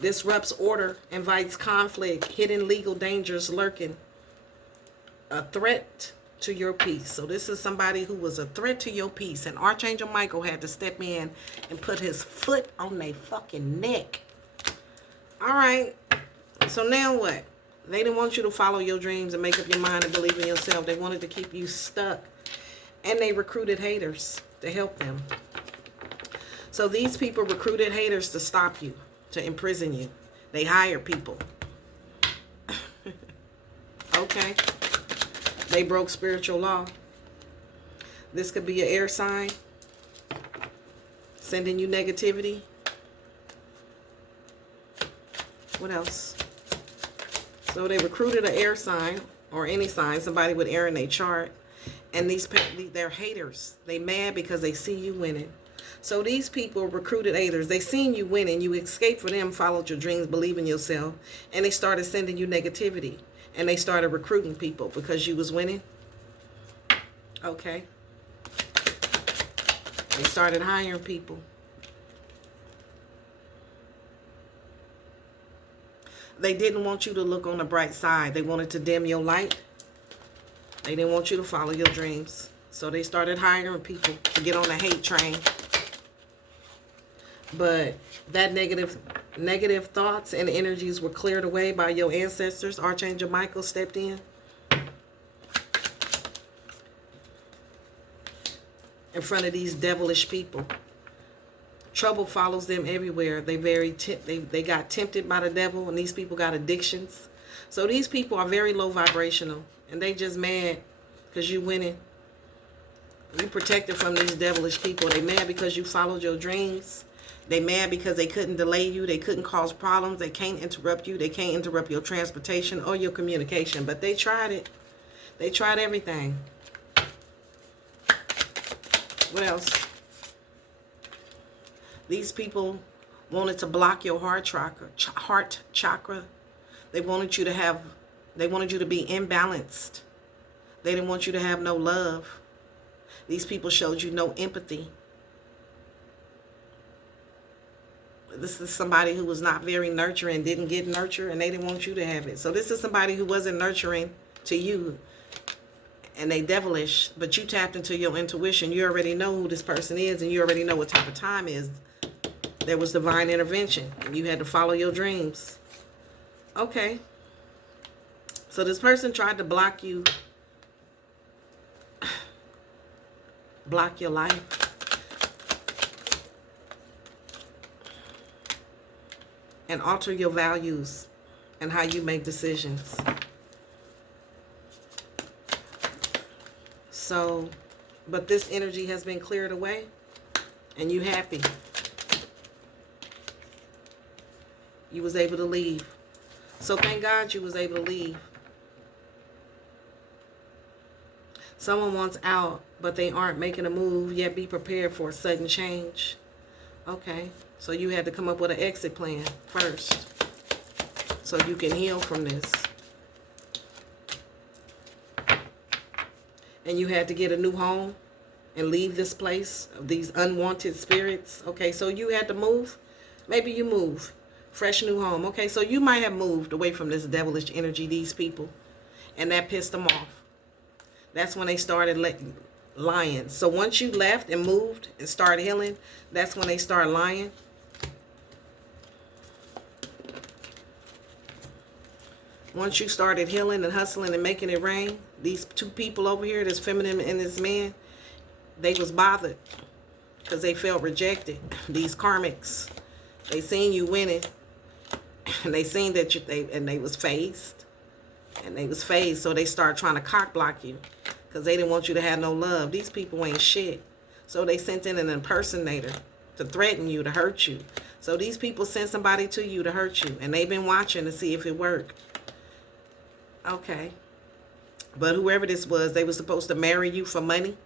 Disrupts order, invites conflict, hidden legal dangers lurking. A threat to your peace. So this is somebody who was a threat to your peace. And Archangel Michael had to step in and put his foot on their fucking neck. All right. So now what? They didn't want you to follow your dreams and make up your mind and believe in yourself. They wanted to keep you stuck. And they recruited haters to help them. So these people recruited haters to stop you, to imprison you. They hired people. Okay. They broke spiritual law. This could be an air sign sending you negativity. What else? So they recruited an air sign or any sign, somebody with air in their chart. And they're haters. They mad because they see you winning. So these people recruited haters. They seen you winning. You escaped for them, followed your dreams, believe in yourself. And they started sending you negativity. And they started recruiting people because you was winning. Okay. They started hiring people. They didn't want you to look on the bright side. They wanted to dim your light. They didn't want you to follow your dreams. So they started hiring people to get on the hate train. But that negative thoughts and energies were cleared away by your ancestors. Archangel Michael stepped in front of these devilish people. Trouble follows them everywhere. They got tempted by the devil, and these people got addictions. So these people are very low vibrational, and they just mad because you winning. You protected from these devilish people. They mad because you followed your dreams. They mad because they couldn't delay you. They couldn't cause problems. They can't interrupt you. They can't interrupt your transportation or your communication. But they tried it. They tried everything. What else? These people wanted to block your heart chakra. They wanted you to be imbalanced. They didn't want you to have no love. These people showed you no empathy. This is somebody who was not very nurturing, didn't get nurture, and they didn't want you to have it. So this is somebody who wasn't nurturing to you, and they devilish, but you tapped into your intuition. You already know who this person is, and you already know what type of time is. There was divine intervention, and you had to follow your dreams. Okay. So this person tried to block you, block your life. And alter your values and how you make decisions. So, but this energy has been cleared away, and you happy. You was able to leave. So thank God you was able to leave. Someone wants out, but they aren't making a move, yet be prepared for a sudden change. Okay, so you had to come up with an exit plan first, so you can heal from this. And you had to get a new home and leave this place of these unwanted spirits. Okay, so you had to move. Maybe you move. Fresh new home. Okay, so you might have moved away from this devilish energy, these people, and that pissed them off. That's when they started lying. So once you left and moved and started healing, that's when they start lying. Once you started healing and hustling and making it rain, these two people over here, this feminine and this man, they was bothered because they felt rejected. These karmics, they seen you winning, and they seen that they was phased, so they start trying to cock block you because they didn't want you to have no love. These people ain't shit. So they sent in an impersonator to threaten you, to hurt you. So these people sent somebody to you to hurt you, and they've been watching to see if it worked. Okay. But whoever this was, they were supposed to marry you for money,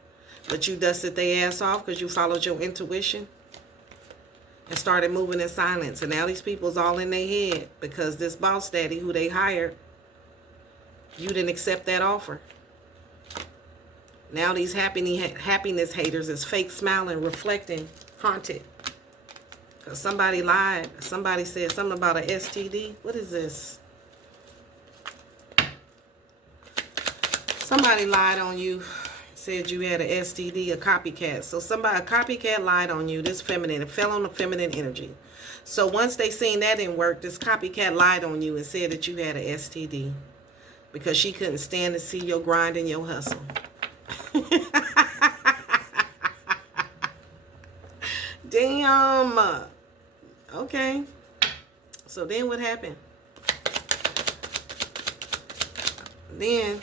but you dusted their ass off because you followed your intuition and started moving in silence. And now these people's all in their head because this boss daddy who they hired, you didn't accept that offer. Now these happiness haters is fake smiling, reflecting, haunted. Because somebody lied. Somebody said something about an STD. What is this? Somebody lied on you, said you had an STD, a copycat. So a copycat lied on you, this feminine. It fell on the feminine energy. So once they seen that didn't work, this copycat lied on you and said that you had an STD because she couldn't stand to see your grind and your hustle. Damn. Okay. So then what happened? Then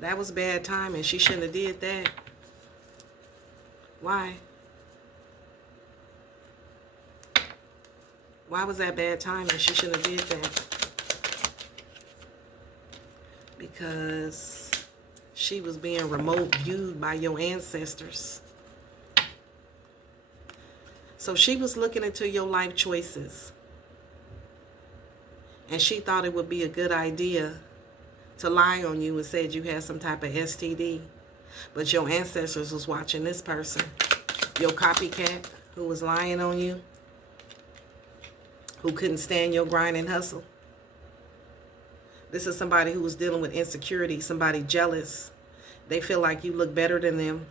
That was bad timing. She shouldn't have did that. Why? Why was that bad timing? She shouldn't have did that. Because she was being remote viewed by your ancestors. So she was looking into your life choices. And she thought it would be a good idea to lie on you and said you had some type of STD. But your ancestors was watching this person. Your copycat who was lying on you. Who couldn't stand your grind and hustle. This is somebody who was dealing with insecurity. Somebody jealous. They feel like you look better than them.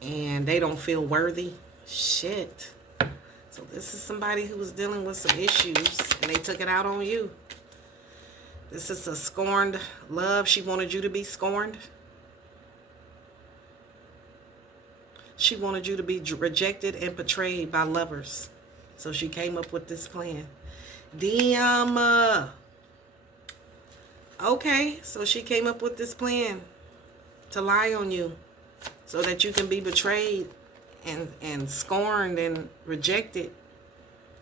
And they don't feel worthy. Shit. So this is somebody who was dealing with some issues. And they took it out on you. This is a scorned love. She wanted you to be scorned. She wanted you to be rejected and betrayed by lovers. So she came up with this plan. Damn. Okay, so she came up with this plan to lie on you so that you can be betrayed and scorned and rejected.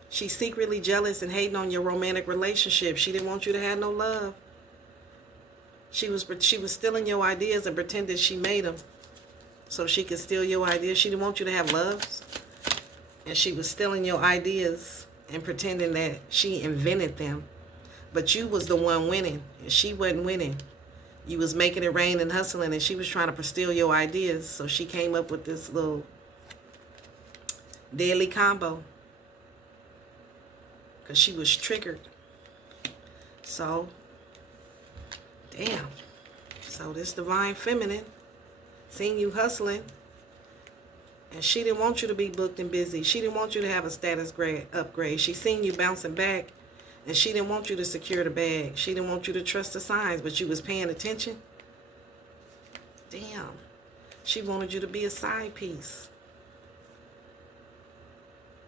She's secretly jealous and hating on your romantic relationship. She didn't want you to have no love. She was stealing your ideas and pretended she made them so she could steal your ideas. She didn't want you to have love. And she was stealing your ideas and pretending that she invented them. But you was the one winning, and she wasn't winning. You was making it rain and hustling, and she was trying to steal your ideas. So she came up with this little deadly combo. Because she was triggered. So, damn. So this divine feminine, seeing you hustling, and she didn't want you to be booked and busy. She didn't want you to have a status upgrade. She seen you bouncing back, and she didn't want you to secure the bag. She didn't want you to trust the signs, but you was paying attention. Damn. She wanted you to be a side piece.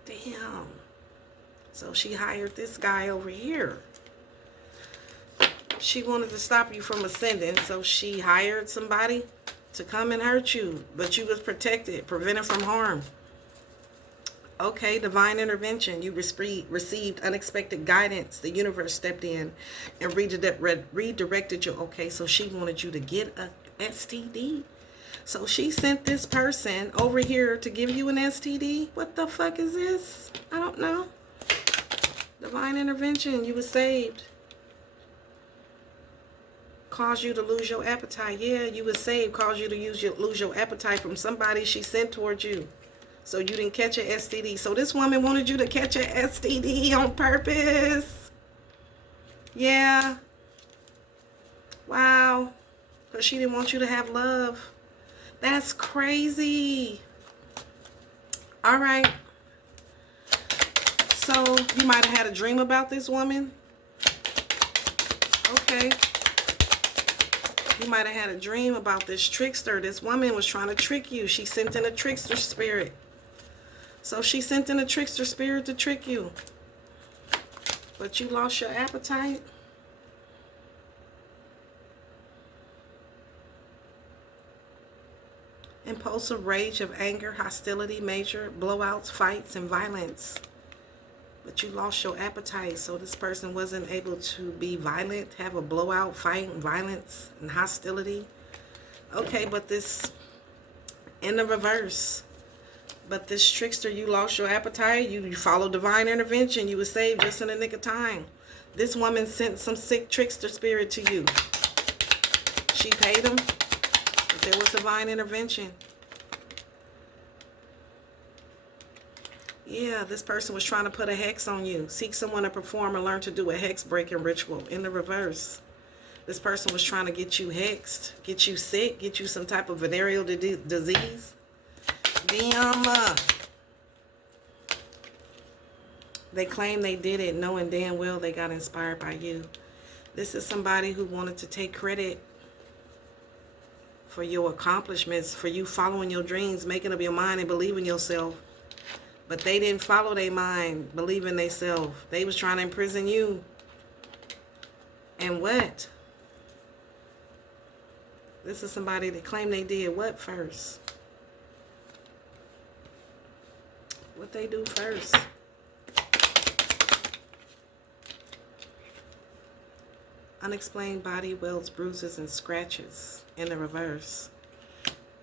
Damn. So she hired this guy over here. She wanted to stop you from ascending, so she hired somebody to come and hurt you, but you was protected, prevented from harm. Okay, divine intervention. You received unexpected guidance. The universe stepped in and redirected you. Okay, so she wanted you to get a STD. So she sent this person over here to give you an STD. What the fuck is this? I don't know. Divine intervention. You were saved. Caused you to lose your appetite. Yeah, you were saved. Caused you to lose your appetite from somebody she sent towards you. So you didn't catch an STD. So this woman wanted you to catch an STD on purpose. Yeah. Wow. Because she didn't want you to have love. That's crazy. All right. So you might have had a dream about this woman. Okay. You might have had a dream about this trickster. This woman was trying to trick you. She sent in a trickster spirit. So she sent in a trickster spirit to trick you. But you lost your appetite. Impulsive rage of anger, hostility, major blowouts, fights, and violence. But you lost your appetite, so this person wasn't able to be violent, have a blowout, fight, and violence, and hostility. Okay, but this, in the reverse, but this trickster, you lost your appetite, you followed divine intervention, you were saved just in the nick of time. This woman sent some sick trickster spirit to you. She paid him, but there was divine intervention. Yeah, this person was trying to put a hex on you. Seek someone to perform and learn to do a hex breaking ritual. In the reverse, this person was trying to get you hexed, get you sick, get you some type of venereal disease. Damn. They claim they did it knowing damn well they got inspired by you. This is somebody who wanted to take credit for your accomplishments, for you following your dreams, making up your mind and believing yourself. But they didn't follow their mind, believe in themselves. They was trying to imprison you. And what? This is somebody that claimed they did what first? What they do first? Unexplained body welts, bruises, and scratches in the reverse.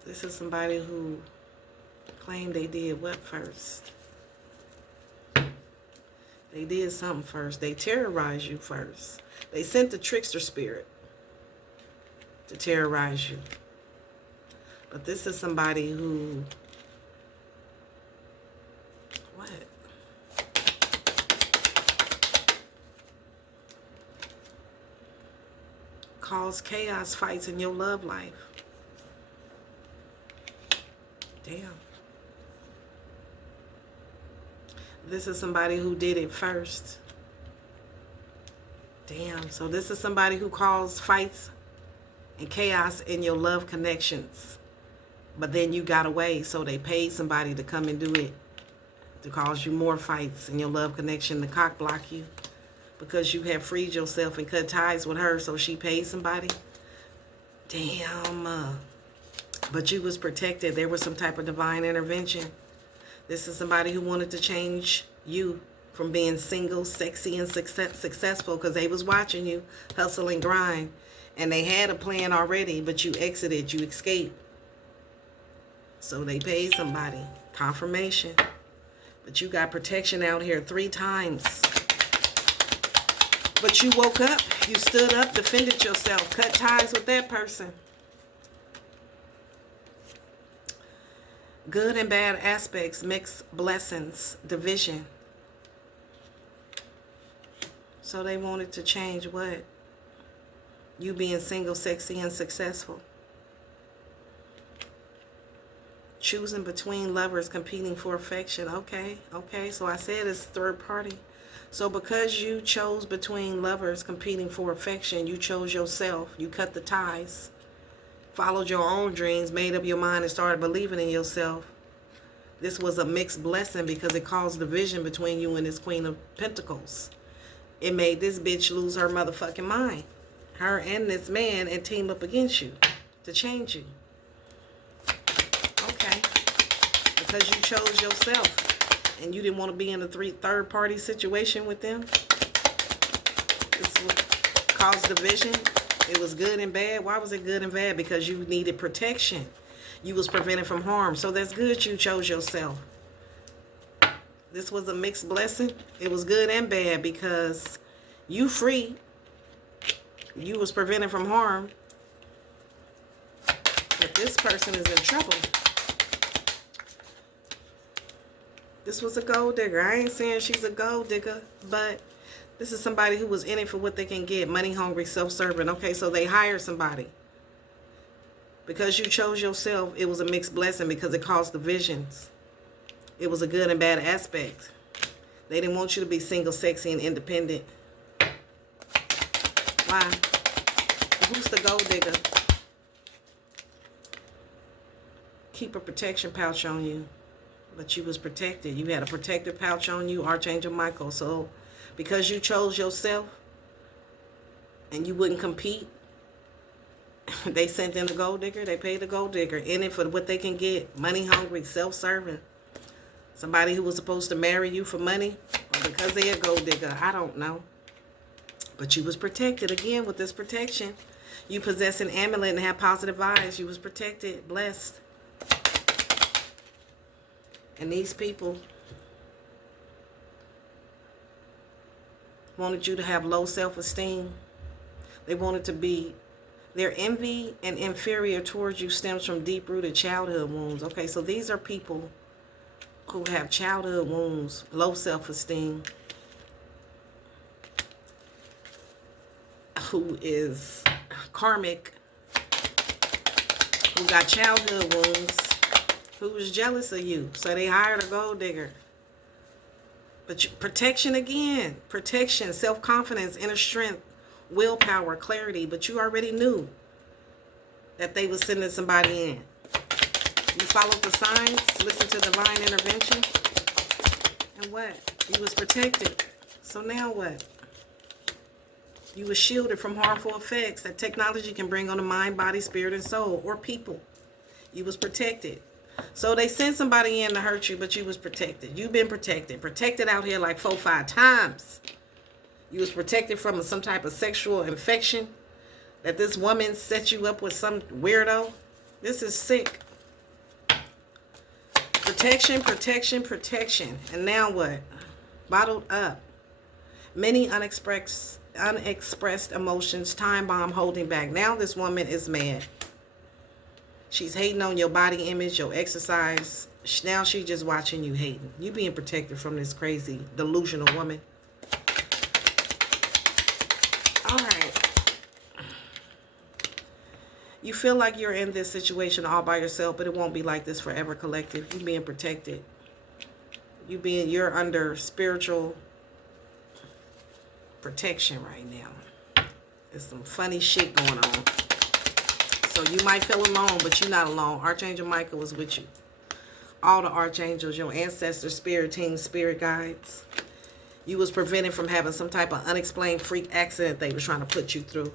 This is somebody who claimed they did what first? They did something first. They terrorized you first. They sent the trickster spirit to terrorize you. But this is somebody who, what? Cause chaos fights in your love life. Damn. This is somebody who did it first. Damn. So this is somebody who caused fights and chaos in your love connections. But then you got away, so they paid somebody to come and do it, to cause you more fights in your love connection, to cock block you, because you have freed yourself and cut ties with her, so she paid somebody. Damn. But you was protected. There was some type of divine intervention. This is somebody who wanted to change you from being single, sexy, and successful, because they was watching you hustle and grind. And they had a plan already, but you exited, you escaped. So they paid somebody. Confirmation. But you got protection out here 3 times. But you woke up, you stood up, defended yourself, cut ties with that person. Good and bad aspects, mixed blessings, division. So they wanted to change what? You being single, sexy, and successful. Choosing between lovers competing for affection. Okay. So I said it's third party. So because you chose between lovers competing for affection, you chose yourself. You cut the ties. Followed your own dreams, made up your mind, and started believing in yourself. This was a mixed blessing because it caused division between you and this Queen of Pentacles. It made this bitch lose her motherfucking mind. Her and this man, and team up against you to change you. Okay. Because you chose yourself and you didn't want to be in a third party situation with them. This would cause division. It was good and bad. Why was it good and bad? Because you needed protection. You was prevented from harm. So that's good you chose yourself. This was a mixed blessing. It was good and bad because you free. You was prevented from harm. But this person is in trouble. This was a gold digger. I ain't saying she's a gold digger, but this is somebody who was in it for what they can get. Money hungry, self-serving. Okay, so they hired somebody. Because you chose yourself, it was a mixed blessing because it caused divisions. It was a good and bad aspect. They didn't want you to be single, sexy, and independent. Why? Who's the gold digger? Keep a protection pouch on you. But you was protected. You had a protective pouch on you, Archangel Michael. So because you chose yourself and you wouldn't compete, they sent in the gold digger. They paid the gold digger. In it for what they can get. Money hungry, self-serving. Somebody who was supposed to marry you for money, or because they're a gold digger. I don't know. But you was protected. Again, with this protection, you possess an amulet and have positive vibes. You was protected, blessed. And these people wanted you to have low self-esteem. They wanted to be, their envy and inferior towards you stems from deep-rooted childhood wounds. Okay, so these are people who have childhood wounds, low self-esteem, who is karmic, who got childhood wounds, who was jealous of you. So they hired a gold digger. But protection again. Protection, self-confidence, inner strength, willpower, clarity. But you already knew that they was sending somebody in. You followed the signs, listened to divine intervention. And what? You was protected. So now what? You were shielded from harmful effects that technology can bring on the mind, body, spirit, and soul, or people. You was protected. So they sent somebody in to hurt you, but you was protected. You've been protected. Protected out here like 4 or 5 times. You was protected from some type of sexual infection that this woman set you up with some weirdo. This is sick. Protection, protection, protection. And now what? Bottled up. Many unexpressed emotions, time bomb holding back. Now this woman is mad. She's hating on your body image, your exercise. Now she's just watching you hating. You being protected from this crazy, delusional woman. All right. You feel like you're in this situation all by yourself, but it won't be like this forever, collective. You being protected. You're under spiritual protection right now. There's some funny shit going on. So you might feel alone, but you're not alone. Archangel Michael was with you. All the archangels, your ancestors, spirit teams, spirit guides. You was prevented from having some type of unexplained freak accident they were trying to put you through.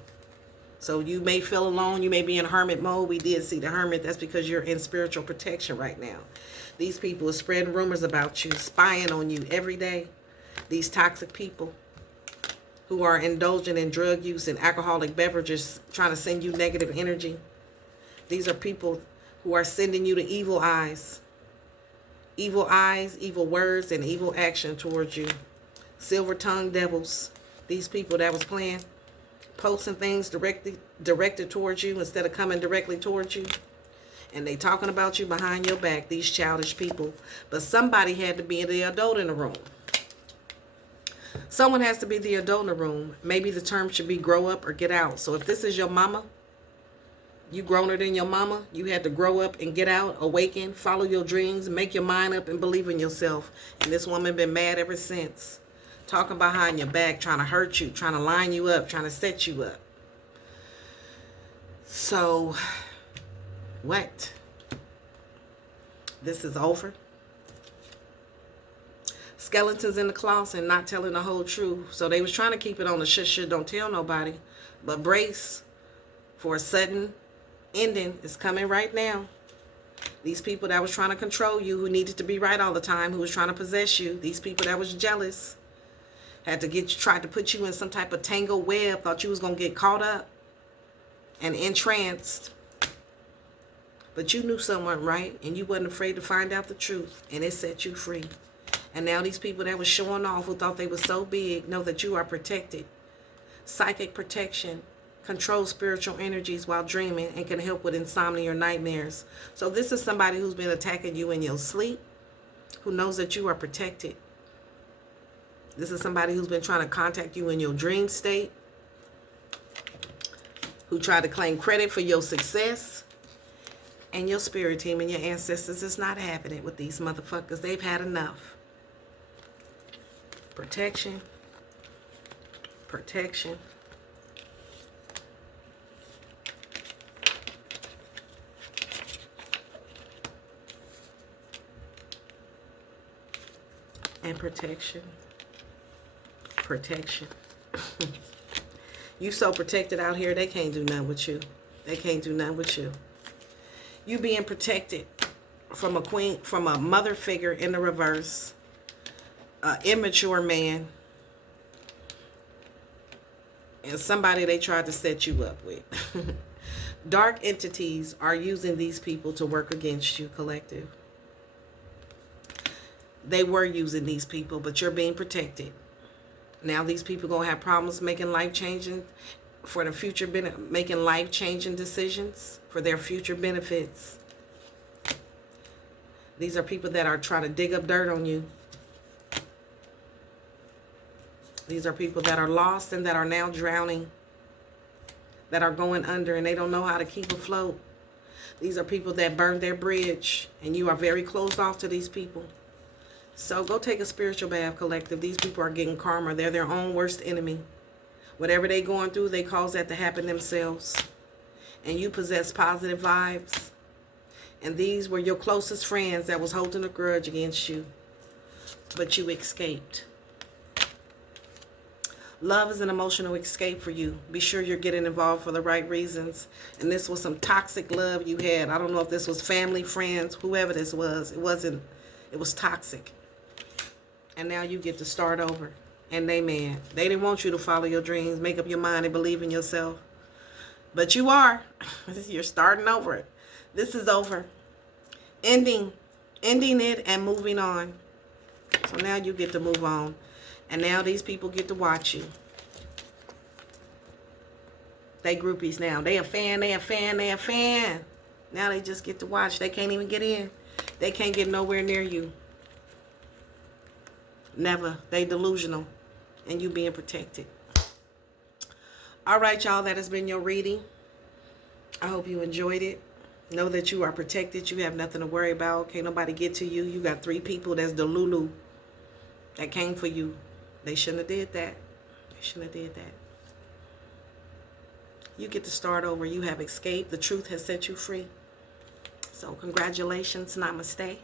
So you may feel alone. You may be in hermit mode. We did see the hermit. That's because you're in spiritual protection right now. These people are spreading rumors about you, spying on you every day. These toxic people who are indulging in drug use and alcoholic beverages, trying to send you negative energy. These are people who are sending you the evil eyes. Evil eyes, evil words, and evil action towards you. Silver-tongued devils. These people that was playing, posting things directed towards you instead of coming directly towards you. And they talking about you behind your back, these childish people. But somebody had to be the adult in the room. Someone has to be the adult in the room. Maybe the term should be grow up or get out. So if this is your mama, you growner than your mama, you had to grow up and get out, awaken, follow your dreams, make your mind up and believe in yourself. And this woman been mad ever since. Talking behind your back, trying to hurt you, trying to line you up, trying to set you up. So, what? This is over? Skeletons in the closet and not telling the whole truth. So they was trying to keep it on the shush, don't tell nobody. But brace for a sudden ending is coming right now. These people that was trying to control you, who needed to be right all the time, who was trying to possess you. These people that was jealous, had to get you, tried to put you in some type of tangled web, thought you was going to get caught up and entranced. But you knew someone right, and you wasn't afraid to find out the truth, and it set you free. And now these people that was showing off, who thought they were so big, know that you are protected. Psychic protection. Control spiritual energies while dreaming and can help with insomnia or nightmares. So this is somebody who's been attacking you in your sleep, who knows that you are protected. This is somebody who's been trying to contact you in your dream state, who tried to claim credit for your success. And your spirit team and your ancestors is not having it with these motherfuckers. They've had enough. Protection. Protection. And protection. Protection. You so protected out here, they can't do nothing with you. They can't do nothing with you. You being protected from a queen, from a mother figure in the reverse. Immature man. And somebody they tried to set you up with. Dark entities are using these people to work against you, collective. They were using these people, but you're being protected. Now these people going to have problems making life-changing for the future, making life-changing decisions for their future benefits. These are people that are trying to dig up dirt on you. These are people that are lost and that are now drowning, that are going under and they don't know how to keep afloat. These are people that burned their bridge, and you are very closed off to these people. So go take a spiritual bath, collective. These people are getting karma. They're their own worst enemy. Whatever they're going through, they cause that to happen themselves. And you possess positive vibes. And these were your closest friends that was holding a grudge against you. But you escaped. Love is an emotional escape for you. Be sure you're getting involved for the right reasons. And this was some toxic love you had. I don't know if this was family, friends, whoever this was. It wasn't, it was toxic. And now you get to start over. And they didn't want you to follow your dreams, make up your mind, and believe in yourself. But you are. You're starting over. This is over. Ending it and moving on. So now you get to move on. And now these people get to watch you. They groupies now. They a fan. Now they just get to watch. They can't even get in. They can't get nowhere near you. Never. They delusional. And you being protected. All right, y'all. That has been your reading. I hope you enjoyed it. Know that you are protected. You have nothing to worry about. Can't nobody get to you. You got 3 people that's Delulu that came for you. They shouldn't have did that. They shouldn't have did that. You get to start over. You have escaped. The truth has set you free. So congratulations. Namaste.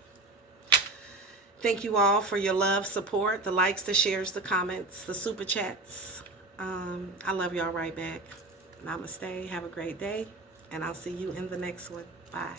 Thank you all for your love, support, the likes, the shares, the comments, the super chats. I love y'all right back. Namaste. Have a great day. And I'll see you in the next one. Bye.